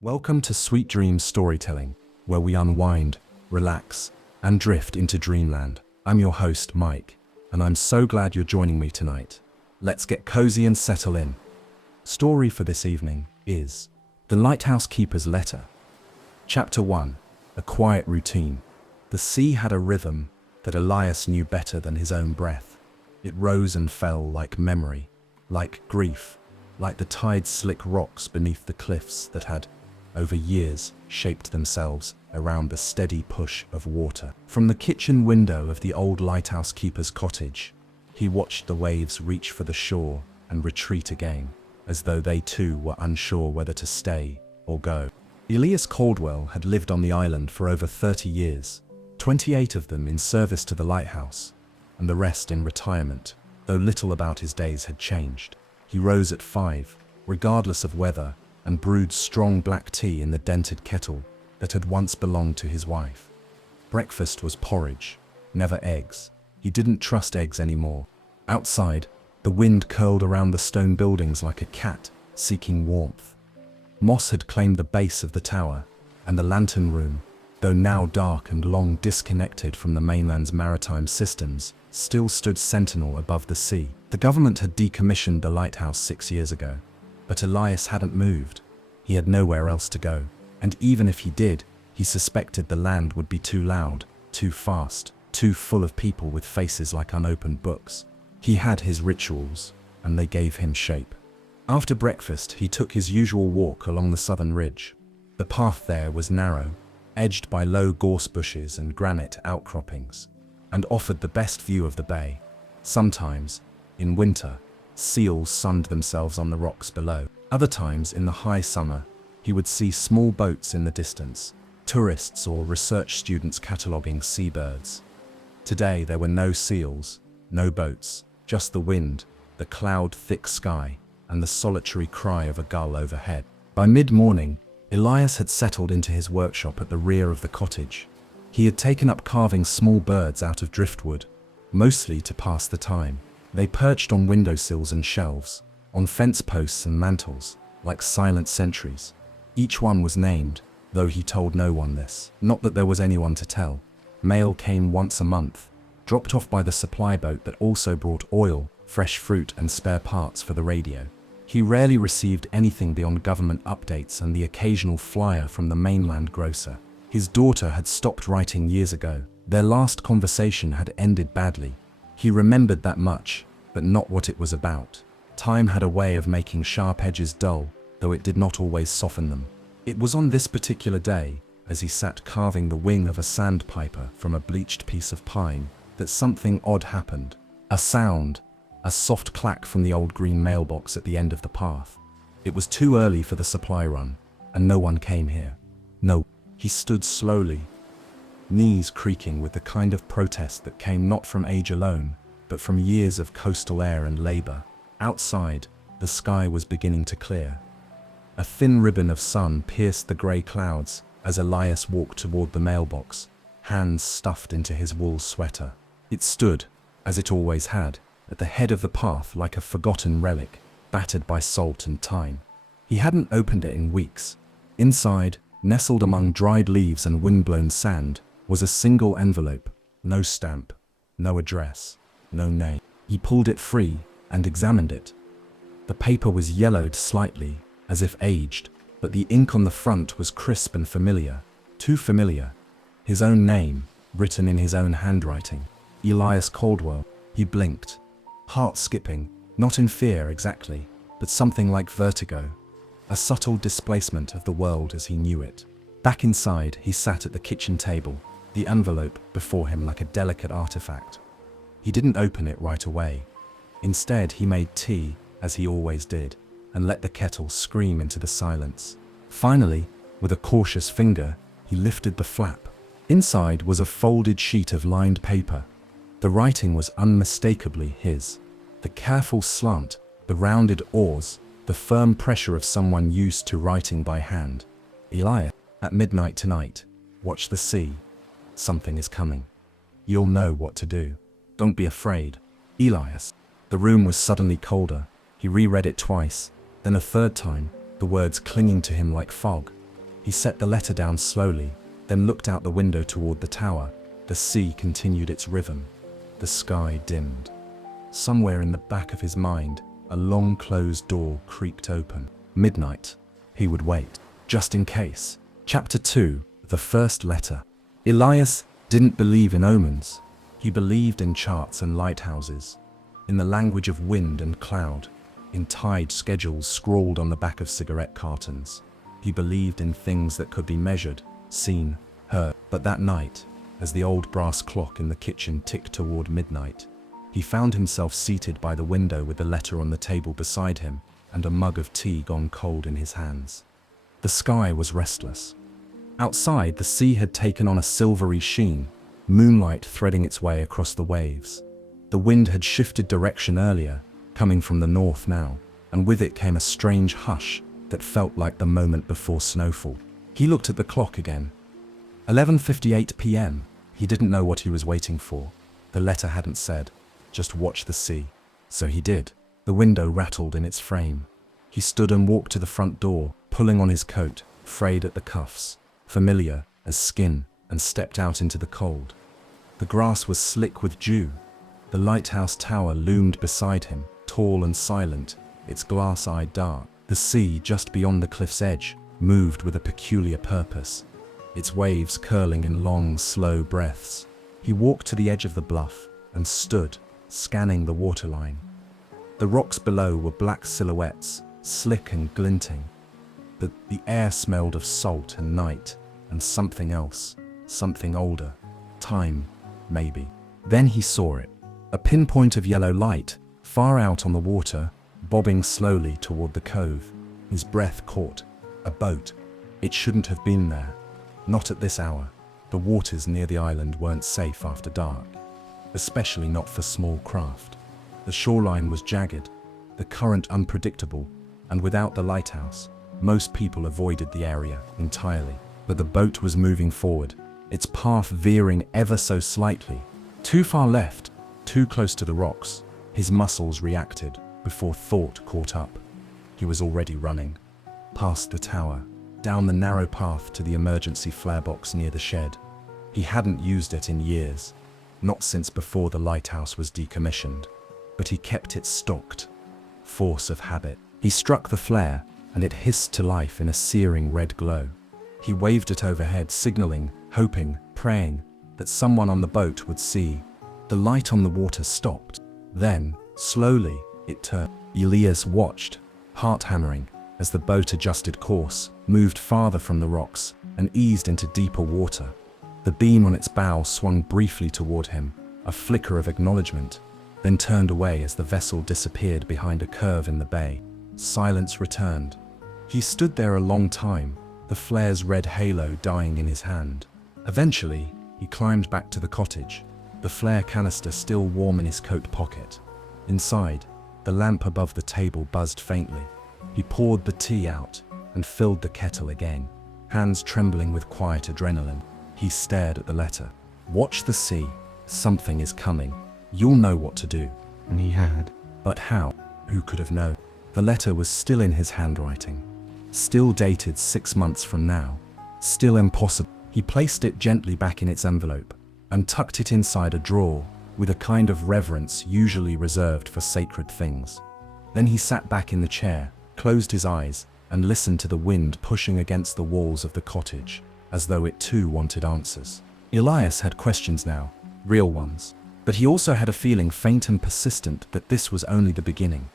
Welcome to Sweet Dreams Storytelling, where we unwind, relax, and drift into dreamland. I'm your host, Mike, and I'm so glad you're joining me tonight. Let's get cozy and settle in. Story for this evening is The Lighthouse Keeper's Letter. Chapter 1. A Quiet Routine. The sea had a rhythm that Elias knew better than his own breath. It rose and fell like memory, like grief, like the tide's slick rocks beneath the cliffs that had, over years, shaped themselves around the steady push of water. From the kitchen window of the old lighthouse keeper's cottage, he watched the waves reach for the shore and retreat again, as though they too were unsure whether to stay or go. Elias Caldwell had lived on the island for over 30 years, 28 of them in service to the lighthouse, and the rest in retirement, though little about his days had changed. He rose at 5, regardless of weather, and brewed strong black tea in the dented kettle that had once belonged to his wife. Breakfast was porridge, never eggs. He didn't trust eggs anymore. Outside, the wind curled around the stone buildings like a cat seeking warmth. Moss had claimed the base of the tower, and the lantern room, though now dark and long disconnected from the mainland's maritime systems, still stood sentinel above the sea. The government had decommissioned the lighthouse 6 years ago, but Elias hadn't moved. He had nowhere else to go, and even if he did, he suspected the land would be too loud, too fast, too full of people with faces like unopened books. He had his rituals, and they gave him shape. After breakfast, he took his usual walk along the southern ridge. The path there was narrow, edged by low gorse bushes and granite outcroppings, and offered the best view of the bay. Sometimes, in winter, seals sunned themselves on the rocks below. Other times, in the high summer, he would see small boats in the distance, tourists or research students cataloguing seabirds. Today there were no seals, no boats, just the wind, the cloud-thick sky, and the solitary cry of a gull overhead. By mid-morning, Elias had settled into his workshop at the rear of the cottage. He had taken up carving small birds out of driftwood, mostly to pass the time. They perched on windowsills and shelves, on fence posts and mantels, like silent sentries. Each one was named, though he told no one this. Not that there was anyone to tell. Mail came once a month, dropped off by the supply boat that also brought oil, fresh fruit, and spare parts for the radio. He rarely received anything beyond government updates and the occasional flyer from the mainland grocer. His daughter had stopped writing years ago. Their last conversation had ended badly. He remembered that much, but not what it was about. Time had a way of making sharp edges dull, though it did not always soften them. It was on this particular day, as he sat carving the wing of a sandpiper from a bleached piece of pine, that something odd happened. A sound, a soft clack from the old green mailbox at the end of the path. It was too early for the supply run, and no one came here. No. He stood slowly, knees creaking with the kind of protest that came not from age alone, but from years of coastal air and labor. Outside, the sky was beginning to clear. A thin ribbon of sun pierced the grey clouds as Elias walked toward the mailbox, hands stuffed into his wool sweater. It stood, as it always had, at the head of the path like a forgotten relic, battered by salt and time. He hadn't opened it in weeks. Inside, nestled among dried leaves and windblown sand, was a single envelope, no stamp, no address, no name. He pulled it free and examined it. The paper was yellowed slightly, as if aged, but the ink on the front was crisp and familiar, too familiar. His own name, written in his own handwriting. Elias Caldwell. He blinked, heart skipping, not in fear exactly, but something like vertigo, a subtle displacement of the world as he knew it. Back inside, he sat at the kitchen table, the envelope before him like a delicate artifact. He didn't open it right away. Instead, he made tea, as he always did, and let the kettle scream into the silence. Finally, with a cautious finger, he lifted the flap. Inside was a folded sheet of lined paper. The writing was unmistakably his. The careful slant, the rounded oars, the firm pressure of someone used to writing by hand. Elias, at midnight tonight, watch the sea. Something is coming. You'll know what to do. Don't be afraid. Elias. The room was suddenly colder. He reread it twice, then a third time, the words clinging to him like fog. He set the letter down slowly, then looked out the window toward the tower. The sea continued its rhythm. The sky dimmed. Somewhere in the back of his mind, a long closed door creaked open. Midnight. He would wait, just in case. Chapter 2. The First Letter. Elias didn't believe in omens. He believed in charts and lighthouses, in the language of wind and cloud, in tide schedules scrawled on the back of cigarette cartons. He believed in things that could be measured, seen, heard. But that night, as the old brass clock in the kitchen ticked toward midnight, he found himself seated by the window with the letter on the table beside him and a mug of tea gone cold in his hands. The sky was restless. Outside, the sea had taken on a silvery sheen, moonlight threading its way across the waves. The wind had shifted direction earlier, coming from the north now, and with it came a strange hush that felt like the moment before snowfall. He looked at the clock again. 11:58 p.m. He didn't know what he was waiting for. The letter hadn't said, just watch the sea. So he did. The window rattled in its frame. He stood and walked to the front door, pulling on his coat, frayed at the cuffs, familiar as skin, and stepped out into the cold. The grass was slick with dew. The lighthouse tower loomed beside him, tall and silent, its glass-eyed dark. The sea, just beyond the cliff's edge, moved with a peculiar purpose, its waves curling in long, slow breaths. He walked to the edge of the bluff and stood, scanning the waterline. The rocks below were black silhouettes, slick and glinting. The air smelled of salt and night, and something else, something older. Time, maybe. Then he saw it. A pinpoint of yellow light, far out on the water, bobbing slowly toward the cove. His breath caught. A boat. It shouldn't have been there. Not at this hour. The waters near the island weren't safe after dark, especially not for small craft. The shoreline was jagged, the current unpredictable, and without the lighthouse, most people avoided the area entirely. But the boat was moving forward, its path veering ever so slightly. Too far left, too close to the rocks. His muscles reacted before thought caught up. He was already running. Past the tower, down the narrow path to the emergency flare box near the shed. He hadn't used it in years, not since before the lighthouse was decommissioned, but he kept it stocked. Force of habit. He struck the flare, and it hissed to life in a searing red glow. He waved it overhead, signaling, hoping, praying that someone on the boat would see. The light on the water stopped. Then, slowly, it turned. Elias watched, heart hammering, as the boat adjusted course, moved farther from the rocks, and eased into deeper water. The beam on its bow swung briefly toward him, a flicker of acknowledgement, then turned away as the vessel disappeared behind a curve in the bay. Silence returned. He stood there a long time, the flare's red halo dying in his hand. Eventually, he climbed back to the cottage, the flare canister still warm in his coat pocket. Inside, the lamp above the table buzzed faintly. He poured the tea out and filled the kettle again, hands trembling with quiet adrenaline. He stared at the letter. Watch the sea. Something is coming. You'll know what to do. And he had. But how? Who could have known? The letter was still in his handwriting. Still dated 6 months from now. Still impossible. He placed it gently back in its envelope and tucked it inside a drawer with a kind of reverence usually reserved for sacred things. Then he sat back in the chair, closed his eyes, and listened to the wind pushing against the walls of the cottage, as though it too wanted answers. Elias had questions now, real ones. But he also had a feeling faint and persistent that this was only the beginning.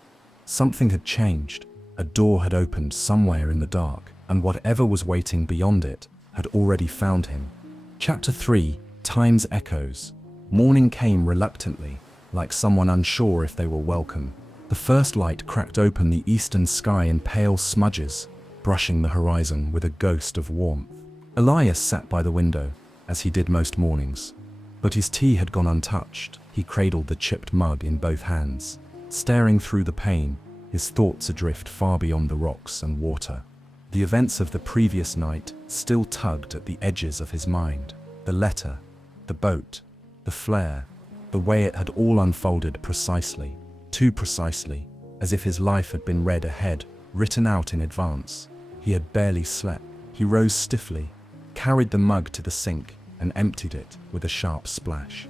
Something had changed. A door had opened somewhere in the dark, and whatever was waiting beyond it had already found him. Chapter 3. Time's Echoes. Morning came reluctantly, like someone unsure if they were welcome. The first light cracked open the eastern sky in pale smudges, brushing the horizon with a ghost of warmth. Elias sat by the window, as he did most mornings. But his tea had gone untouched. He cradled the chipped mug in both hands, staring through the pane, his thoughts adrift far beyond the rocks and water. The events of the previous night still tugged at the edges of his mind. The letter, the boat, the flare, the way it had all unfolded precisely, too precisely, as if his life had been read ahead, written out in advance. He had barely slept. He rose stiffly, carried the mug to the sink, and emptied it with a sharp splash.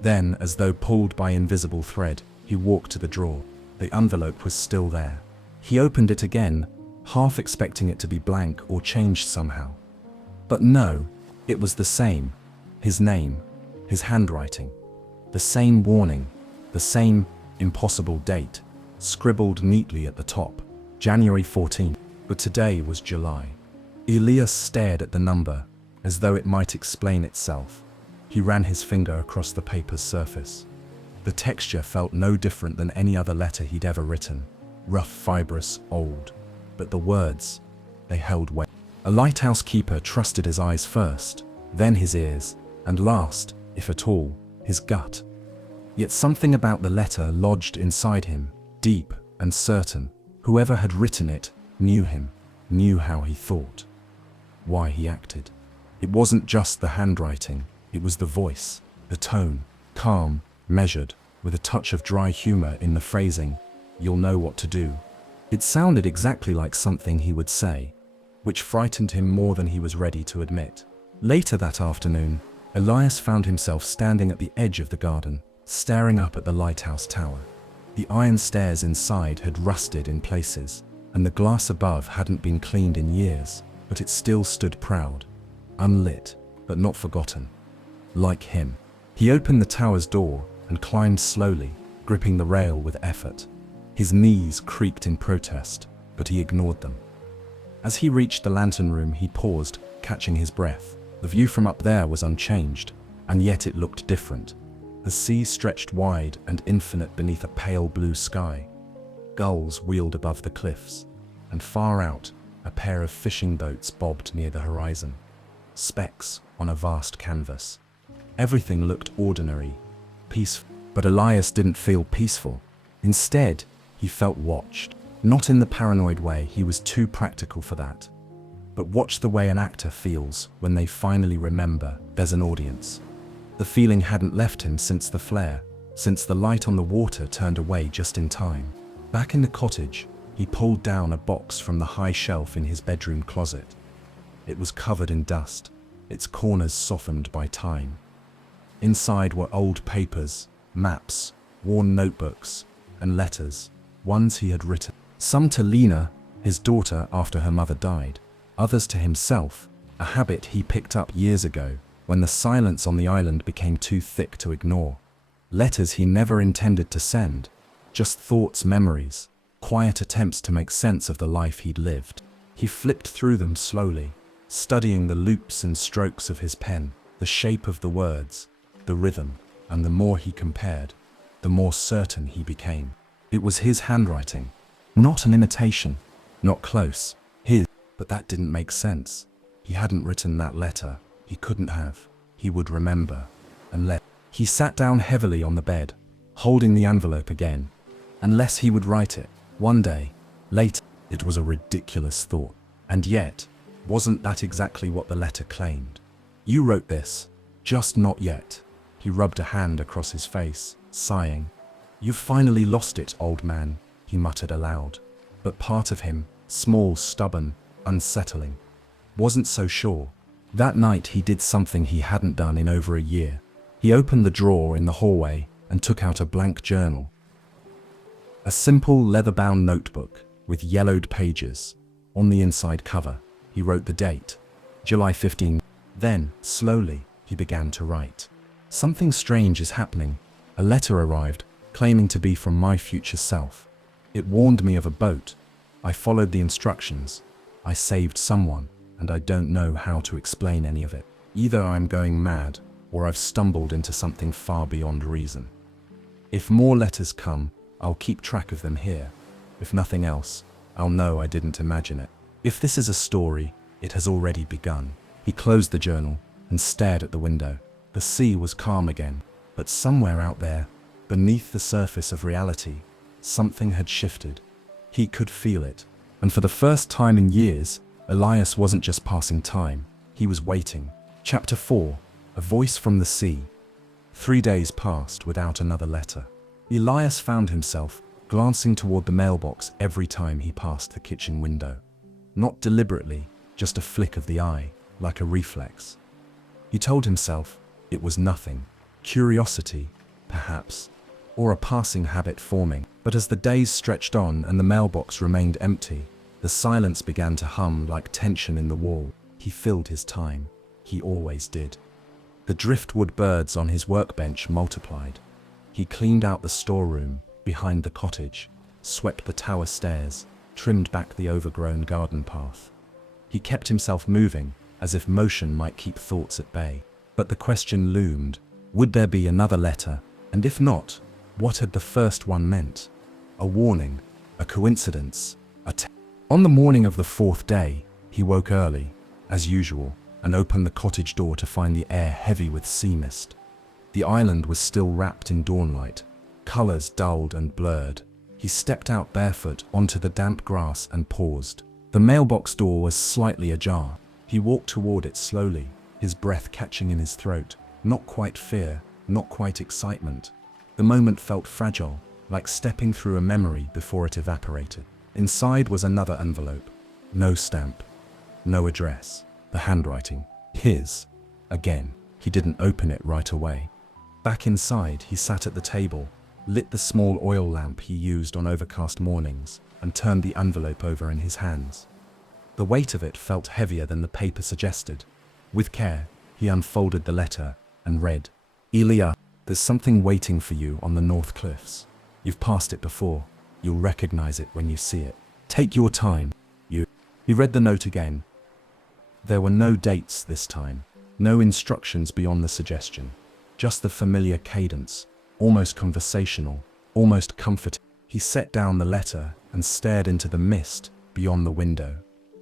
Then, as though pulled by invisible thread, he walked to the drawer. The envelope was still there. He opened it again, half expecting it to be blank or changed somehow. But no, it was the same. His name, his handwriting, the same warning, the same impossible date, scribbled neatly at the top, January 14th. But today was July. Elias stared at the number, as though it might explain itself. He ran his finger across the paper's surface. The texture felt no different than any other letter he'd ever written. Rough, fibrous, old. But the words, they held weight. A lighthouse keeper trusted his eyes first, then his ears, and last, if at all, his gut. Yet something about the letter lodged inside him, deep and certain. Whoever had written it knew him, knew how he thought, why he acted. It wasn't just the handwriting, it was the voice, the tone, calm, measured, with a touch of dry humor in the phrasing, "You'll know what to do." It sounded exactly like something he would say, which frightened him more than he was ready to admit. Later that afternoon, Elias found himself standing at the edge of the garden, staring up at the lighthouse tower. The iron stairs inside had rusted in places, and the glass above hadn't been cleaned in years, but it still stood proud, unlit, but not forgotten. Like him. He opened the tower's door and climbed slowly, gripping the rail with effort. His knees creaked in protest, but he ignored them. As he reached the lantern room, he paused, catching his breath. The view from up there was unchanged, and yet it looked different. The sea stretched wide and infinite beneath a pale blue sky. Gulls wheeled above the cliffs, and far out, a pair of fishing boats bobbed near the horizon. Specks on a vast canvas. Everything looked ordinary, peaceful, but Elias didn't feel peaceful. Instead, he felt watched. Not in the paranoid way, he was too practical for that. But watch the way an actor feels when they finally remember there's an audience. The feeling hadn't left him since the flare, since the light on the water turned away just in time. Back in the cottage, he pulled down a box from the high shelf in his bedroom closet. It was covered in dust, its corners softened by time. Inside were old papers, maps, worn notebooks, and letters, ones he had written. Some to Lena, his daughter, after her mother died. Others to himself, a habit he picked up years ago when the silence on the island became too thick to ignore. Letters he never intended to send, just thoughts, memories, quiet attempts to make sense of the life he'd lived. He flipped through them slowly, studying the loops and strokes of his pen, the shape of the words, the rhythm, and the more he compared, the more certain he became. It was his handwriting, not an imitation, not close, his. But that didn't make sense. He hadn't written that letter. He couldn't have. He would remember. Unless he sat down heavily on the bed, holding the envelope again. Unless he would write it, one day, later. It was a ridiculous thought. And yet, wasn't that exactly what the letter claimed? You wrote this, just not yet. He rubbed a hand across his face, sighing. You've finally lost it, old man, he muttered aloud. But part of him, small, stubborn, unsettling, wasn't so sure. That night he did something he hadn't done in over a year. He opened the drawer in the hallway and took out a blank journal. A simple leather-bound notebook with yellowed pages. On the inside cover, he wrote the date, July 15. Then, slowly, he began to write. Something strange is happening. A letter arrived, claiming to be from my future self. It warned me of a boat. I followed the instructions. I saved someone, and I don't know how to explain any of it. Either I'm going mad, or I've stumbled into something far beyond reason. If more letters come, I'll keep track of them here. If nothing else, I'll know I didn't imagine it. If this is a story, it has already begun. He closed the journal and stared at the window. The sea was calm again, but somewhere out there, beneath the surface of reality, something had shifted. He could feel it. And for the first time in years, Elias wasn't just passing time, he was waiting. Chapter 4, A Voice from the Sea. 3 days passed without another letter. Elias found himself glancing toward the mailbox every time he passed the kitchen window. Not deliberately, just a flick of the eye, like a reflex. He told himself it was nothing, curiosity, perhaps, or a passing habit forming. But as the days stretched on and the mailbox remained empty, the silence began to hum like tension in the wall. He filled his time. He always did. The driftwood birds on his workbench multiplied. He cleaned out the storeroom behind the cottage, swept the tower stairs, trimmed back the overgrown garden path. He kept himself moving, as if motion might keep thoughts at bay. But the question loomed, would there be another letter? And if not, what had the first one meant? A warning, a coincidence, On the morning of the fourth day, he woke early, as usual, and opened the cottage door to find the air heavy with sea mist. The island was still wrapped in dawnlight, colors dulled and blurred. He stepped out barefoot onto the damp grass and paused. The mailbox door was slightly ajar. He walked toward it slowly, his breath catching in his throat. Not quite fear, not quite excitement. The moment felt fragile, like stepping through a memory before it evaporated. Inside was another envelope. No stamp, no address. The handwriting, his. Again, he didn't open it right away. Back inside, he sat at the table, lit the small oil lamp he used on overcast mornings, and turned the envelope over in his hands. The weight of it felt heavier than the paper suggested. With care, he unfolded the letter and read, "Ilya, there's something waiting for you on the North Cliffs. You've passed it before. You'll recognize it when you see it. Take your time. He read the note again. There were no dates this time, no instructions beyond the suggestion, just the familiar cadence, almost conversational, almost comforting. He set down the letter and stared into the mist beyond the window.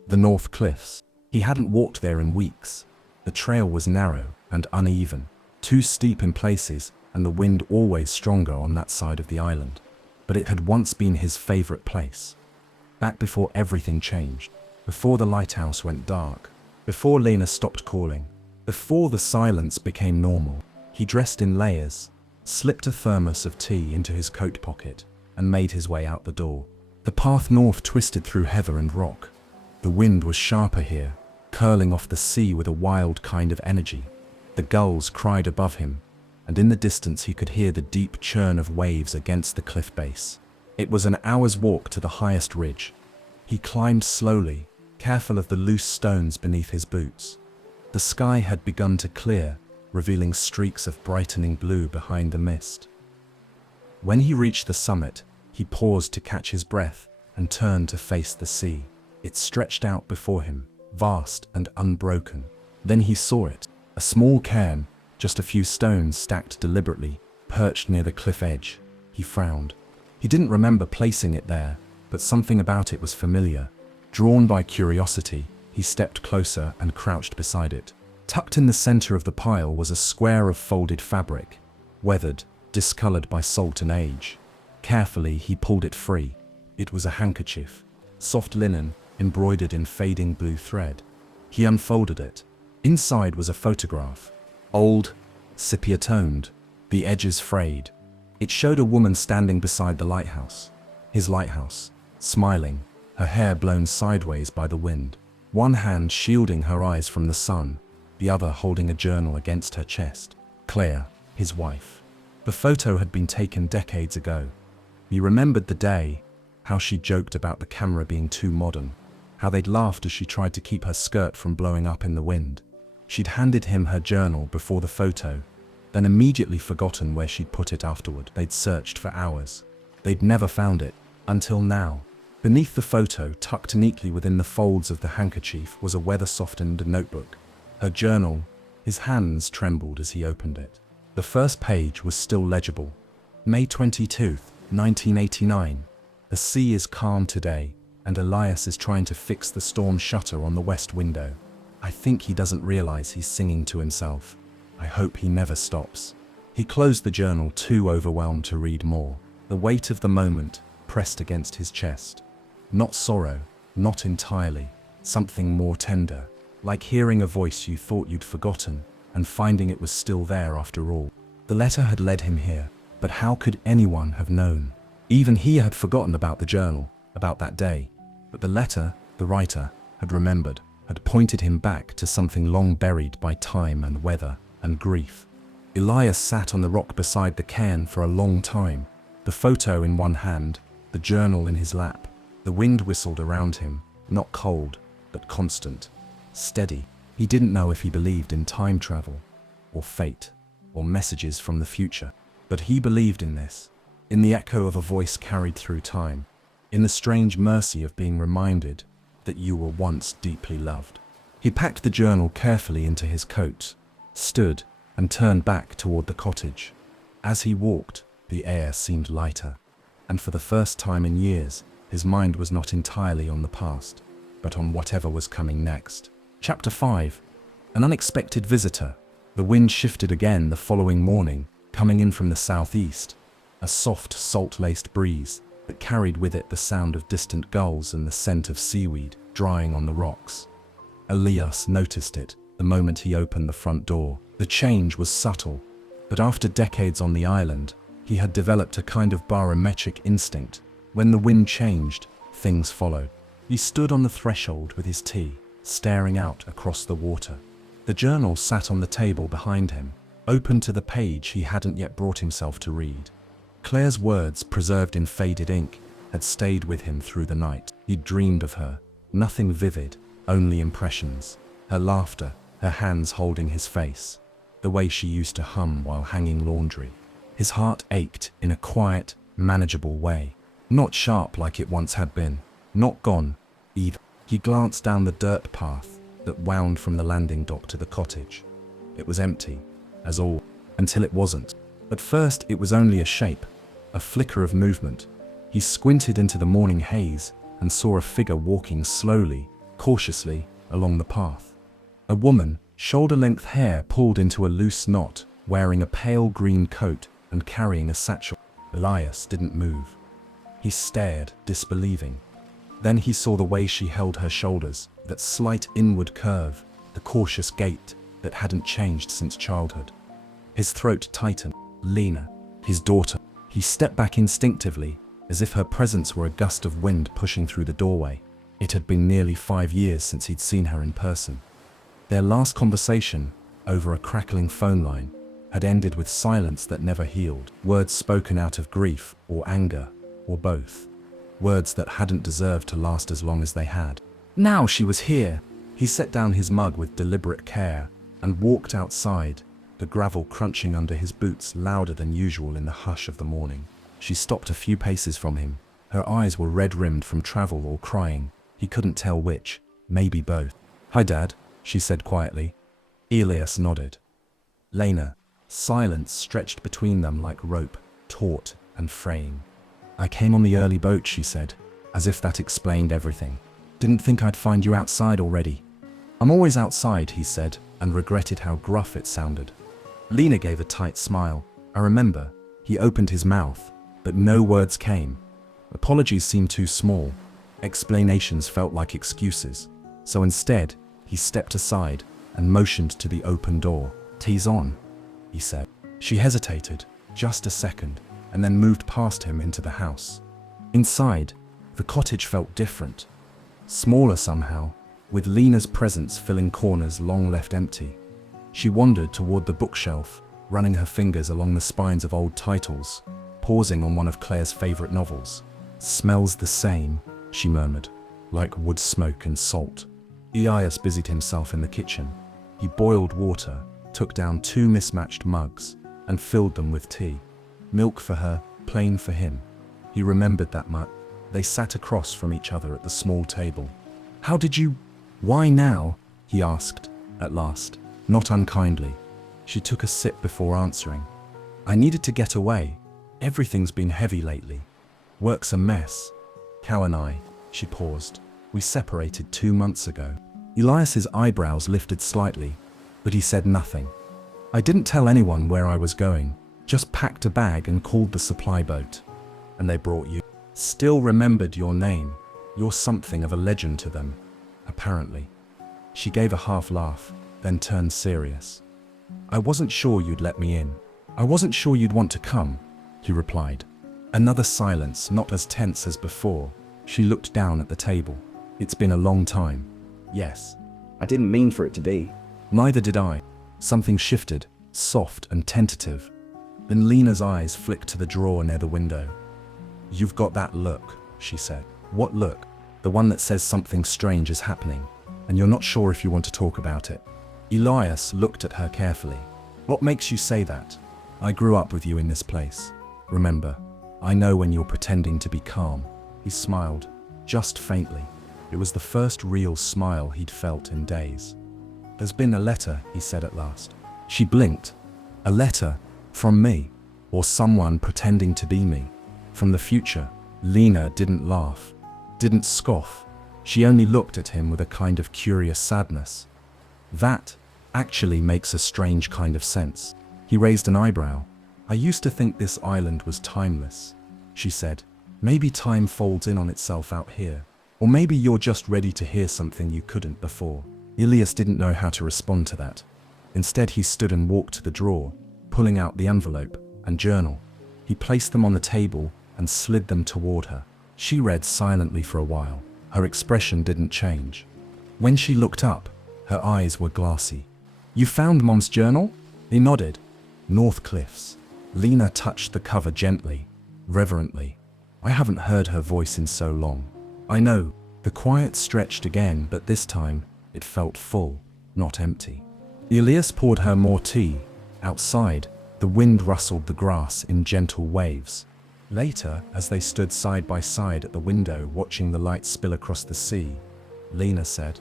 The North Cliffs. He hadn't walked there in weeks. The trail was narrow and uneven, too steep in places, and the wind always stronger on that side of the island. But it had once been his favorite place. Back before everything changed, before the lighthouse went dark, before Lena stopped calling, before the silence became normal. He dressed in layers, slipped a thermos of tea into his coat pocket, and made his way out the door. The path north twisted through heather and rock. The wind was sharper here, curling off the sea with a wild kind of energy. The gulls cried above him, and in the distance he could hear the deep churn of waves against the cliff base. It was an hour's walk to the highest ridge. He climbed slowly, careful of the loose stones beneath his boots. The sky had begun to clear, revealing streaks of brightening blue behind the mist. When he reached the summit, he paused to catch his breath and turned to face the sea. It stretched out before him, vast and unbroken. Then he saw it, a small cairn, just a few stones stacked deliberately, perched near the cliff edge. He frowned. He didn't remember placing it there, but something about it was familiar. Drawn by curiosity, he stepped closer and crouched beside it. Tucked in the center of the pile was a square of folded fabric, weathered, discolored by salt and age. Carefully, he pulled it free. It was a handkerchief, soft linen, embroidered in fading blue thread. He unfolded it. Inside was a photograph. Old, sepia-toned, the edges frayed. It showed a woman standing beside the lighthouse. His lighthouse, smiling, her hair blown sideways by the wind. One hand shielding her eyes from the sun, the other holding a journal against her chest. Claire, his wife. The photo had been taken decades ago. He remembered the day, how she joked about the camera being too modern, how they'd laughed as she tried to keep her skirt from blowing up in the wind. She'd handed him her journal before the photo, then immediately forgotten where she'd put it afterward. They'd searched for hours. They'd never found it, until now. Beneath the photo, tucked neatly within the folds of the handkerchief, was a weather-softened notebook. Her journal. His hands trembled as he opened it. The first page was still legible. May 22nd, 1989. The sea is calm today, and Elias is trying to fix the storm shutter on the west window. I think he doesn't realize he's singing to himself. I hope he never stops. He closed the journal, too overwhelmed to read more. The weight of the moment pressed against his chest. Not sorrow, not entirely. Something more tender, like hearing a voice you thought you'd forgotten, and finding it was still there after all. The letter had led him here, but how could anyone have known? Even he had forgotten about the journal, about that day. But the letter, the writer, had remembered. had pointed him back to something long buried by time and weather and grief. Elias sat on the rock beside the cairn for a long time, the photo in one hand, the journal in his lap. The wind whistled around him, not cold, but constant, steady. He didn't know if he believed in time travel, or fate, or messages from the future. But he believed in this, in the echo of a voice carried through time, in the strange mercy of being reminded that you were once deeply loved. He packed the journal carefully into his coat, stood, and turned back toward the cottage. As he walked, the air seemed lighter, and for the first time in years, his mind was not entirely on the past, but on whatever was coming next. Chapter 5. An unexpected visitor. The wind shifted again the following morning, coming in from the southeast, a soft, salt-laced breeze that carried with it the sound of distant gulls and the scent of seaweed drying on the rocks. Elias noticed it the moment he opened the front door. The change was subtle, but after decades on the island, he had developed a kind of barometric instinct. When the wind changed, things followed. He stood on the threshold with his tea, staring out across the water. The journal sat on the table behind him, open to the page he hadn't yet brought himself to read. Claire's words, preserved in faded ink, had stayed with him through the night. He'd dreamed of her, nothing vivid, only impressions. Her laughter, her hands holding his face, the way she used to hum while hanging laundry. His heart ached in a quiet, manageable way, not sharp like it once had been, not gone either. He glanced down the dirt path that wound from the landing dock to the cottage. It was empty, as all, until it wasn't. At first it was only a shape, a flicker of movement. He squinted into the morning haze and saw a figure walking slowly, cautiously, along the path. A woman, shoulder-length hair pulled into a loose knot, wearing a pale green coat and carrying a satchel. Elias didn't move. He stared, disbelieving. Then he saw the way she held her shoulders, that slight inward curve, the cautious gait that hadn't changed since childhood. His throat tightened. Lena, his daughter. He stepped back instinctively, as if her presence were a gust of wind pushing through the doorway. It had been nearly 5 years since he'd seen her in person. Their last conversation, over a crackling phone line, had ended with silence that never healed. Words spoken out of grief or anger, or both. Words that hadn't deserved to last as long as they had. Now she was here. He set down his mug with deliberate care and walked outside, the gravel crunching under his boots louder than usual in the hush of the morning. She stopped a few paces from him. Her eyes were red-rimmed from travel or crying. He couldn't tell which, maybe both. "Hi, Dad," she said quietly. Elias nodded. Lena, silence stretched between them like rope, taut and fraying. "I came on the early boat," she said, as if that explained everything. "Didn't think I'd find you outside already." "I'm always outside," he said, and regretted how gruff it sounded. Lena gave a tight smile. "I remember." He opened his mouth, but no words came. Apologies seemed too small. Explanations felt like excuses. So instead, he stepped aside and motioned to the open door. "Tea's on," he said. She hesitated, just a second, and then moved past him into the house. Inside, the cottage felt different. Smaller somehow, with Lena's presence filling corners long left empty. She wandered toward the bookshelf, running her fingers along the spines of old titles, pausing on one of Claire's favorite novels. "Smells the same," she murmured, "like wood smoke and salt." Elias busied himself in the kitchen. He boiled water, took down 2 mismatched mugs, and filled them with tea. Milk for her, plain for him. He remembered that much. They sat across from each other at the small table. "How did you... Why now?" he asked, at last, not unkindly. She took a sip before answering. "I needed to get away. Everything's been heavy lately. Work's a mess. Cal and I," she paused. "We separated 2 months ago." Elias's eyebrows lifted slightly, but he said nothing. "I didn't tell anyone where I was going, just packed a bag and called the supply boat. And they brought you. Still remembered your name. You're something of a legend to them, apparently." She gave a half laugh, then turned serious. "I wasn't sure you'd let me in. I wasn't sure you'd want to come," he replied. Another silence, not as tense as before. She looked down at the table. "It's been a long time." "Yes." I didn't mean for it to be. Neither did I. Something shifted, soft and tentative. Then Lena's eyes flicked to the drawer near the window. "You've got that look," she said. "What look?" "The one that says something strange is happening, and you're not sure if you want to talk about it." Elias looked at her carefully. "What makes you say that? I grew up with you in this place. Remember, I know when you're pretending to be calm." He smiled, just faintly. It was the first real smile he'd felt in days. "There's been a letter," he said at last. She blinked. "A letter? From me? Or someone pretending to be me? From the future?" Lena didn't laugh, didn't scoff. She only looked at him with a kind of curious sadness. "That actually makes a strange kind of sense." He raised an eyebrow. "I used to think this island was timeless," she said. "Maybe time folds in on itself out here. Or maybe you're just ready to hear something you couldn't before." Elias didn't know how to respond to that. Instead, he stood and walked to the drawer, pulling out the envelope and journal. He placed them on the table and slid them toward her. She read silently for a while. Her expression didn't change. When she looked up, her eyes were glassy. "You found Mom's journal?" He nodded. "North Cliffs." Lena touched the cover gently, reverently. I haven't heard her voice in so long. "I know." The quiet stretched again, but this time it felt full, not empty. Elias poured her more tea. Outside, the wind rustled the grass in gentle waves. Later, as they stood side by side at the window watching the light spill across the sea, Lena said,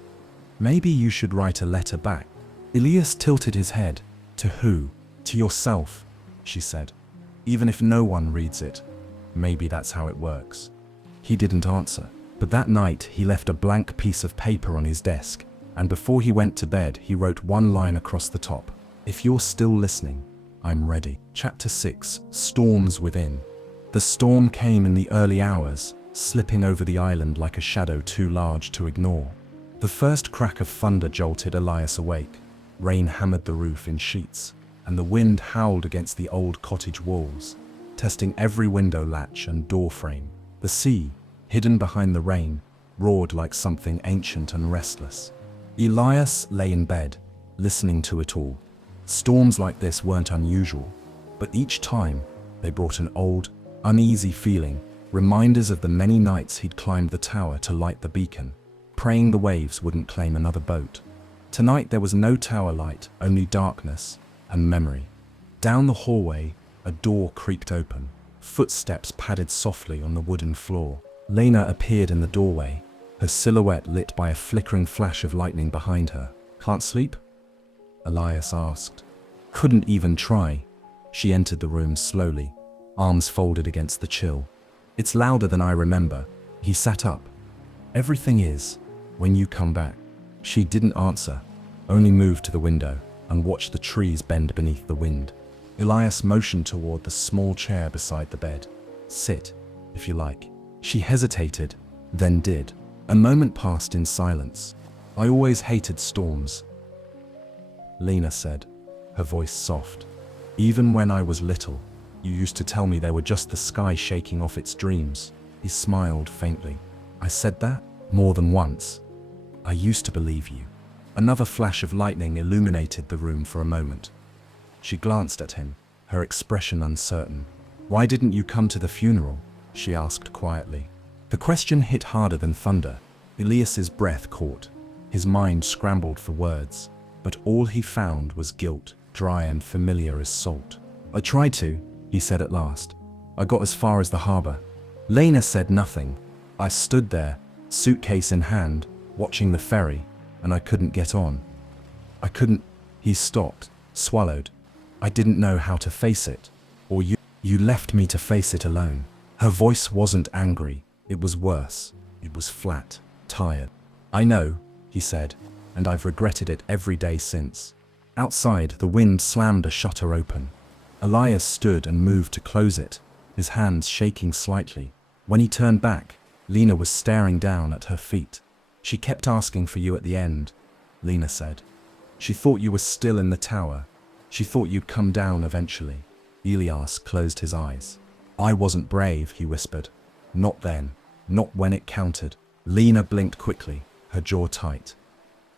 "Maybe you should write a letter back." Elias tilted his head. "To who?" "To yourself," she said. "Even if no one reads it, maybe that's how it works." He didn't answer, but that night he left a blank piece of paper on his desk, and before he went to bed he wrote one line across the top. "If you're still listening, I'm ready." Chapter 6: Storms Within. The storm came in the early hours, slipping over the island like a shadow too large to ignore. The first crack of thunder jolted Elias awake. Rain hammered the roof in sheets, and the wind howled against the old cottage walls, testing every window latch and door frame. The sea, hidden behind the rain, roared like something ancient and restless. Elias lay in bed, listening to it all. Storms like this weren't unusual, but each time they brought an old, uneasy feeling, reminders of the many nights he'd climbed the tower to light the beacon, praying the waves wouldn't claim another boat. Tonight there was no tower light, only darkness and memory. Down the hallway, a door creaked open. Footsteps padded softly on the wooden floor. Lena appeared in the doorway, her silhouette lit by a flickering flash of lightning behind her. "Can't sleep?" Elias asked. "Couldn't even try." She entered the room slowly, arms folded against the chill. "It's louder than I remember." He sat up. "Everything is, when you come back." She didn't answer, only moved to the window and watched the trees bend beneath the wind. Elias motioned toward the small chair beside the bed. "Sit, if you like." She hesitated, then did. A moment passed in silence. "I always hated storms," Lena said, her voice soft. "Even when I was little, you used to tell me they were just the sky shaking off its dreams." He smiled faintly. "I said that? More than once. I used to believe you." Another flash of lightning illuminated the room for a moment. She glanced at him, her expression uncertain. "Why didn't you come to the funeral?" she asked quietly. The question hit harder than thunder. Elias's breath caught. His mind scrambled for words, but all he found was guilt, dry and familiar as salt. "I tried to," he said at last. "I got as far as the harbor." Lena said nothing. "I stood there, suitcase in hand, watching the ferry, and I couldn't get on. I couldn't." He stopped, swallowed. "I didn't know how to face it. Or you left me to face it alone." Her voice wasn't angry. It was worse. It was flat, tired. "I know," he said, "and I've regretted it every day since." Outside, the wind slammed a shutter open. Elias stood and moved to close it, his hands shaking slightly. When he turned back, Lena was staring down at her feet. "She kept asking for you at the end," Lena said. "She thought you were still in the tower. She thought you'd come down eventually." Elias closed his eyes. "I wasn't brave," he whispered. "Not then. Not when it counted." Lena blinked quickly, her jaw tight.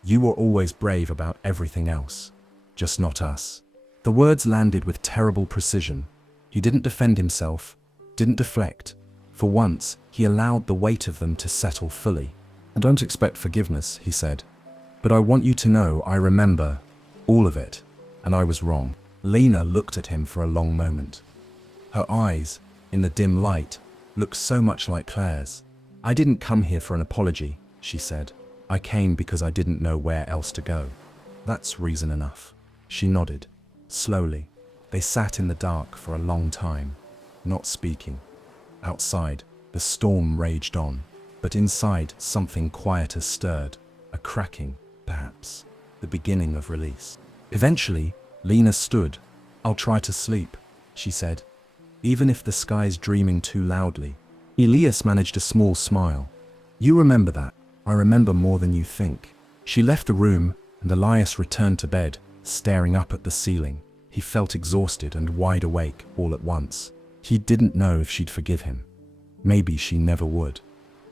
You were always brave about everything else, just not us." The words landed with terrible precision. He didn't defend himself, didn't deflect. For once, he allowed the weight of them to settle fully. "I don't expect forgiveness," he said. "But I want you to know I remember all of it, and I was wrong." Lena looked at him for a long moment. Her eyes, in the dim light, looked so much like Claire's. "I didn't come here for an apology," she said. "I came because I didn't know where else to go." "That's reason enough." She nodded. Slowly, they sat in the dark for a long time, not speaking. Outside, the storm raged on, but inside something quieter stirred, a cracking, perhaps, the beginning of release. Eventually, Lena stood. "I'll try to sleep," she said, "even if the sky's dreaming too loudly." Elias managed a small smile. "You remember that. I remember more than you think." She left the room, and Elias returned to bed, staring up at the ceiling. He felt exhausted and wide awake all at once. He didn't know if she'd forgive him. Maybe she never would.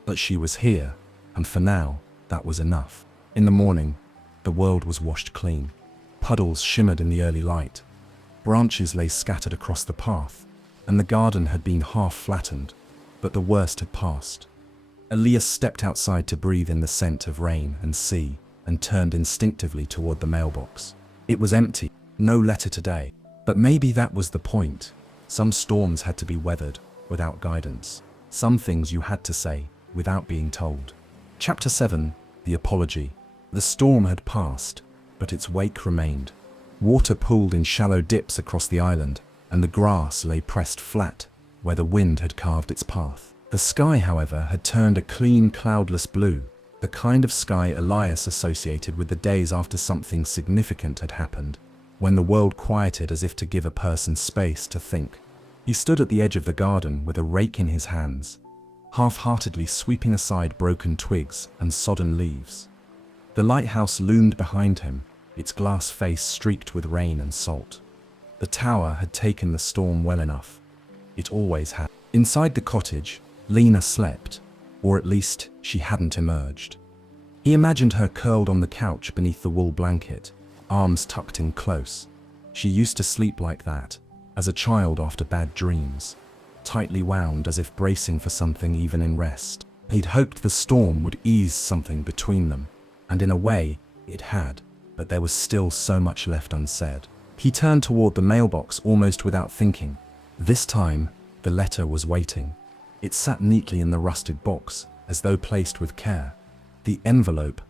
But she was here, and for now, that was enough. In the morning, the world was washed clean. Puddles shimmered in the early light. Branches lay scattered across the path, and the garden had been half flattened, but the worst had passed. Elias stepped outside to breathe in the scent of rain and sea, and turned instinctively toward the mailbox. It was empty, no letter today. But maybe that was the point. Some storms had to be weathered without guidance. Some things you had to say without being told. Chapter 7, The Apology. The storm had passed, but its wake remained. Water pooled in shallow dips across the island, and the grass lay pressed flat where the wind had carved its path. The sky, however, had turned a clean, cloudless blue, the kind of sky Elias associated with the days after something significant had happened, when the world quieted as if to give a person space to think. He stood at the edge of the garden with a rake in his hands, half-heartedly sweeping aside broken twigs and sodden leaves. The lighthouse loomed behind him, its glass face streaked with rain and salt. The tower had taken the storm well enough. It always had. Inside the cottage, Lena slept, or at least she hadn't emerged. He imagined her curled on the couch beneath the wool blanket, arms tucked in close. She used to sleep like that, as a child after bad dreams, tightly wound as if bracing for something even in rest. He'd hoped the storm would ease something between them, and in a way, it had, but there was still so much left unsaid. He turned toward the mailbox almost without thinking. This time, the letter was waiting. It sat neatly in the rusted box, as though placed with care. The envelope,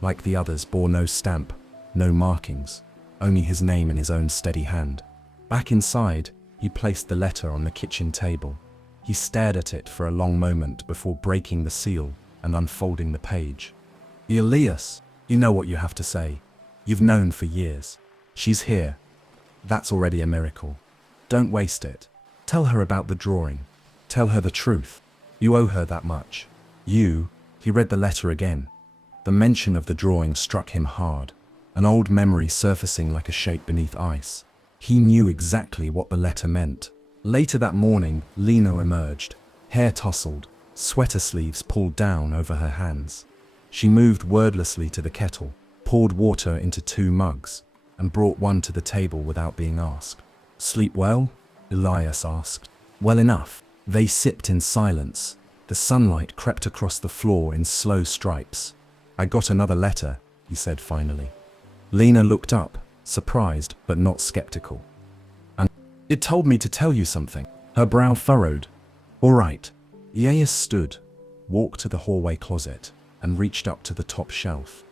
like the others, bore no stamp, no markings, only his name in his own steady hand. Back inside, he placed the letter on the kitchen table. He stared at it for a long moment before breaking the seal and unfolding the page. "Elias, you know what you have to say. You've known for years. She's here. That's already a miracle. Don't waste it. Tell her about the drawing. Tell her the truth. You owe her that much." He read the letter again. The mention of the drawing struck him hard, an old memory surfacing like a shape beneath ice. He knew exactly what the letter meant. Later that morning, Lena emerged, hair tousled, sweater sleeves pulled down over her hands. She moved wordlessly to the kettle, poured water into 2 mugs, and brought one to the table without being asked. "Sleep well?" Elias asked. "Well enough." They sipped in silence. The sunlight crept across the floor in slow stripes. "I got another letter," he said finally. Lena looked up, surprised but not skeptical. "And it told me to tell you something." Her brow furrowed. "All right." Elias stood, walked to the hallway closet, and reached up to the top shelf.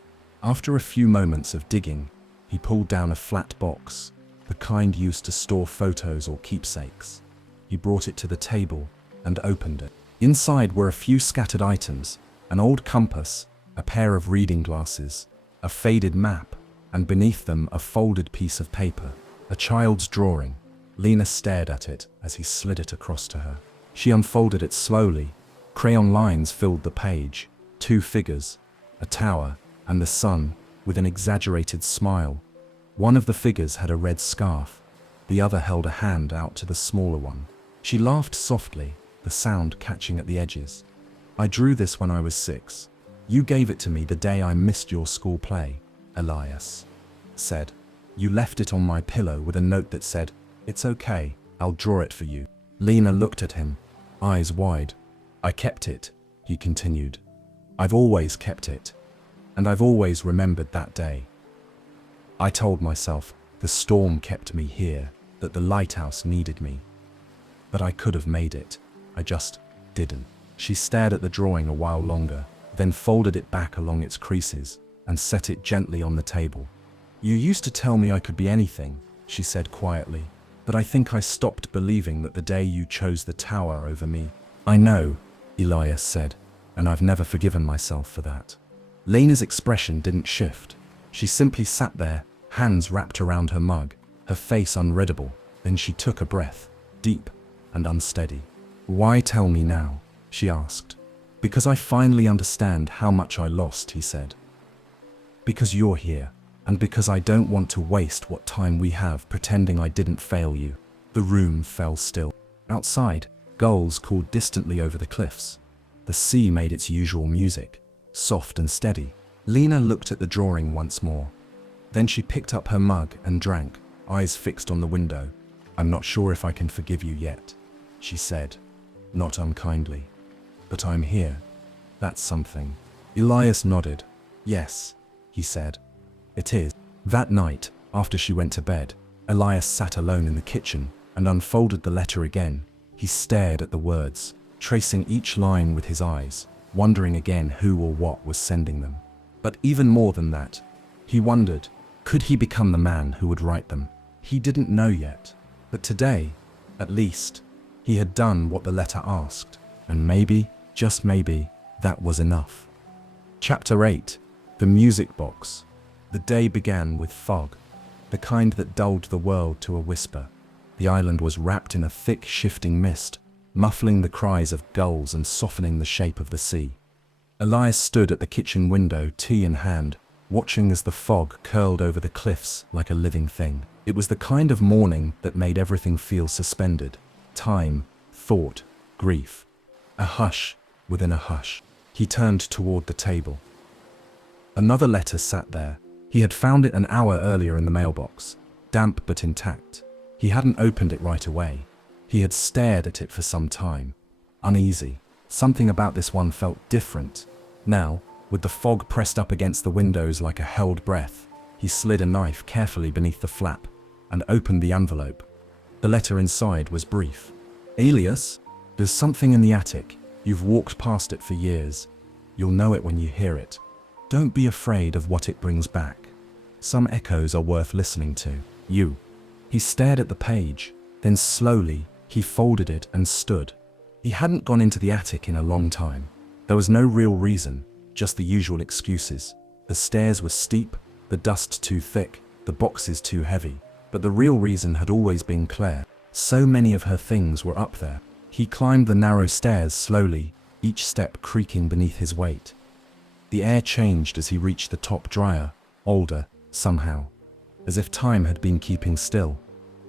After a few moments of digging, he pulled down a flat box, the kind used to store photos or keepsakes. He brought it to the table and opened it. Inside were a few scattered items, an old compass, a pair of reading glasses, a faded map, and beneath them a folded piece of paper, a child's drawing. Lena stared at it as he slid it across to her. She unfolded it slowly. Crayon lines filled the page, 2 figures, a tower, and the sun, with an exaggerated smile. One of the figures had a red scarf, the other held a hand out to the smaller one. She laughed softly, the sound catching at the edges. "I drew this when I was 6. You gave it to me the day I missed your school play, Elias said. You left it on my pillow with a note that said, "It's okay, I'll draw it for you." Lena looked at him, eyes wide. I kept it, he continued. I've always kept it. And I've always remembered that day. I told myself the storm kept me here, that the lighthouse needed me. But I could have made it. I just didn't. She stared at the drawing a while longer, then folded it back along its creases and set it gently on the table. You used to tell me I could be anything, she said quietly, but I think I stopped believing that the day you chose the tower over me. I know, Elias said, and I've never forgiven myself for that. Lena's expression didn't shift. She simply sat there, hands wrapped around her mug, her face unreadable. Then she took a breath, deep and unsteady. Why tell me now? She asked. Because I finally understand how much I lost, he said. Because you're here, and because I don't want to waste what time we have pretending I didn't fail you. The room fell still. Outside, gulls called distantly over the cliffs. The sea made its usual music, soft and steady. Lena looked at the drawing once more. Then she picked up her mug and drank, eyes fixed on the window. I'm not sure if I can forgive you yet, she said, not unkindly. But I'm here. That's something. Elias nodded. Yes, he said. It is. That night, after she went to bed, Elias sat alone in the kitchen and unfolded the letter again. He stared at the words, tracing each line with his eyes, wondering again who or what was sending them. But even more than that, he wondered, could he become the man who would write them? He didn't know yet. But today, at least, he had done what the letter asked. And maybe, just maybe, that was enough. Chapter 8. The Music Box. The day began with fog, the kind that dulled the world to a whisper. The island was wrapped in a thick, shifting mist, muffling the cries of gulls and softening the shape of the sea. Elias stood at the kitchen window, tea in hand, watching as the fog curled over the cliffs like a living thing. It was the kind of morning that made everything feel suspended. Time, thought, grief. A hush within a hush. He turned toward the table. Another letter sat there. He had found it an hour earlier in the mailbox, damp but intact. He hadn't opened it right away. He had stared at it for some time, uneasy. Something about this one felt different. Now, with the fog pressed up against the windows like a held breath, he slid a knife carefully beneath the flap and opened the envelope. The letter inside was brief. Elias, there's something in the attic. You've walked past it for years. You'll know it when you hear it. Don't be afraid of what it brings back. Some echoes are worth listening to. You. He stared at the page, then slowly he folded it and stood. He hadn't gone into the attic in a long time. There was no real reason, just the usual excuses. The stairs were steep, the dust too thick, the boxes too heavy. But the real reason had always been Claire. So many of her things were up there. He climbed the narrow stairs slowly, each step creaking beneath his weight. The air changed as he reached the top dryer, older, somehow, as if time had been keeping still.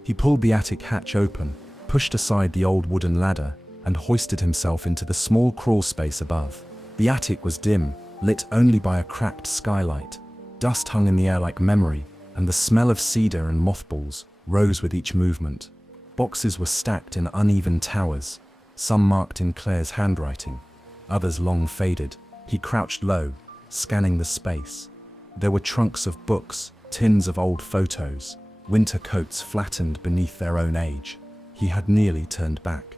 He pulled the attic hatch open, pushed aside the old wooden ladder, and hoisted himself into the small crawl space above. The attic was dim, lit only by a cracked skylight. Dust hung in the air like memory, and the smell of cedar and mothballs rose with each movement. Boxes were stacked in uneven towers, some marked in Claire's handwriting, others long faded. He crouched low, scanning the space. There were trunks of books, tins of old photos, winter coats flattened beneath their own age. He had nearly turned back,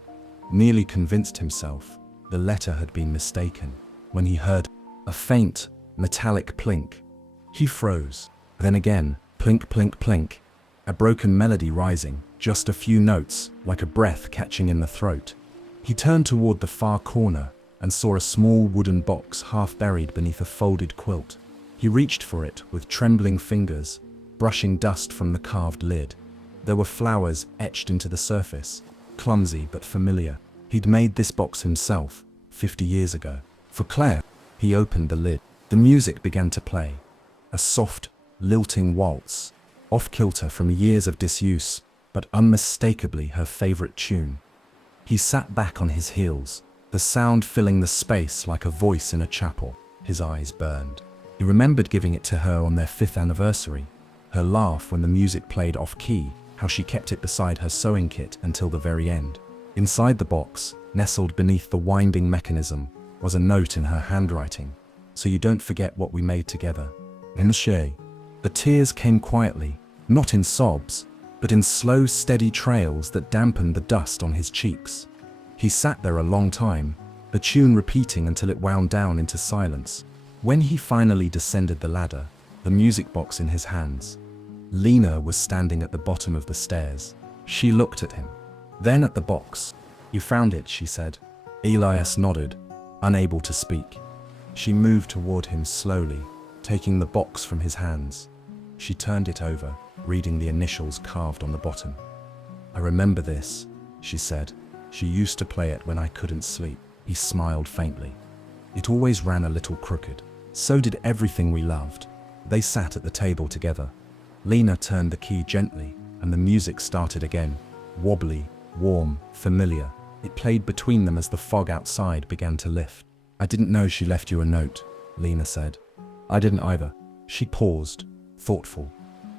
nearly convinced himself the letter had been mistaken, when he heard a faint, metallic plink. He froze. Then again, plink, plink, plink, a broken melody rising, just a few notes, like a breath catching in the throat. He turned toward the far corner and saw a small wooden box half buried beneath a folded quilt. He reached for it with trembling fingers, brushing dust from the carved lid. There were flowers etched into the surface, clumsy but familiar. He'd made this box himself, 50 years ago. For Claire, he opened the lid. The music began to play. A soft, lilting waltz, off-kilter from years of disuse, but unmistakably her favorite tune. He sat back on his heels, the sound filling the space like a voice in a chapel. His eyes burned. He remembered giving it to her on their 5th anniversary. Her laugh when the music played off-key, how she kept it beside her sewing kit until the very end. Inside the box, nestled beneath the winding mechanism, was a note in her handwriting. "So you don't forget what we made together. Enche." The tears came quietly, not in sobs, but in slow, steady trails that dampened the dust on his cheeks. He sat there a long time, the tune repeating until it wound down into silence. When he finally descended the ladder, the music box in his hands, Lena was standing at the bottom of the stairs. She looked at him, then at the box. "You found it," she said. Elias nodded, unable to speak. She moved toward him slowly, taking the box from his hands. She turned it over, reading the initials carved on the bottom. "I remember this," she said. "She used to play it when I couldn't sleep." He smiled faintly. "It always ran a little crooked. So did everything we loved." They sat at the table together. Lena turned the key gently, and the music started again. Wobbly, warm, familiar. It played between them as the fog outside began to lift. "I didn't know she left you a note," Lena said. "I didn't either." She paused, thoughtful.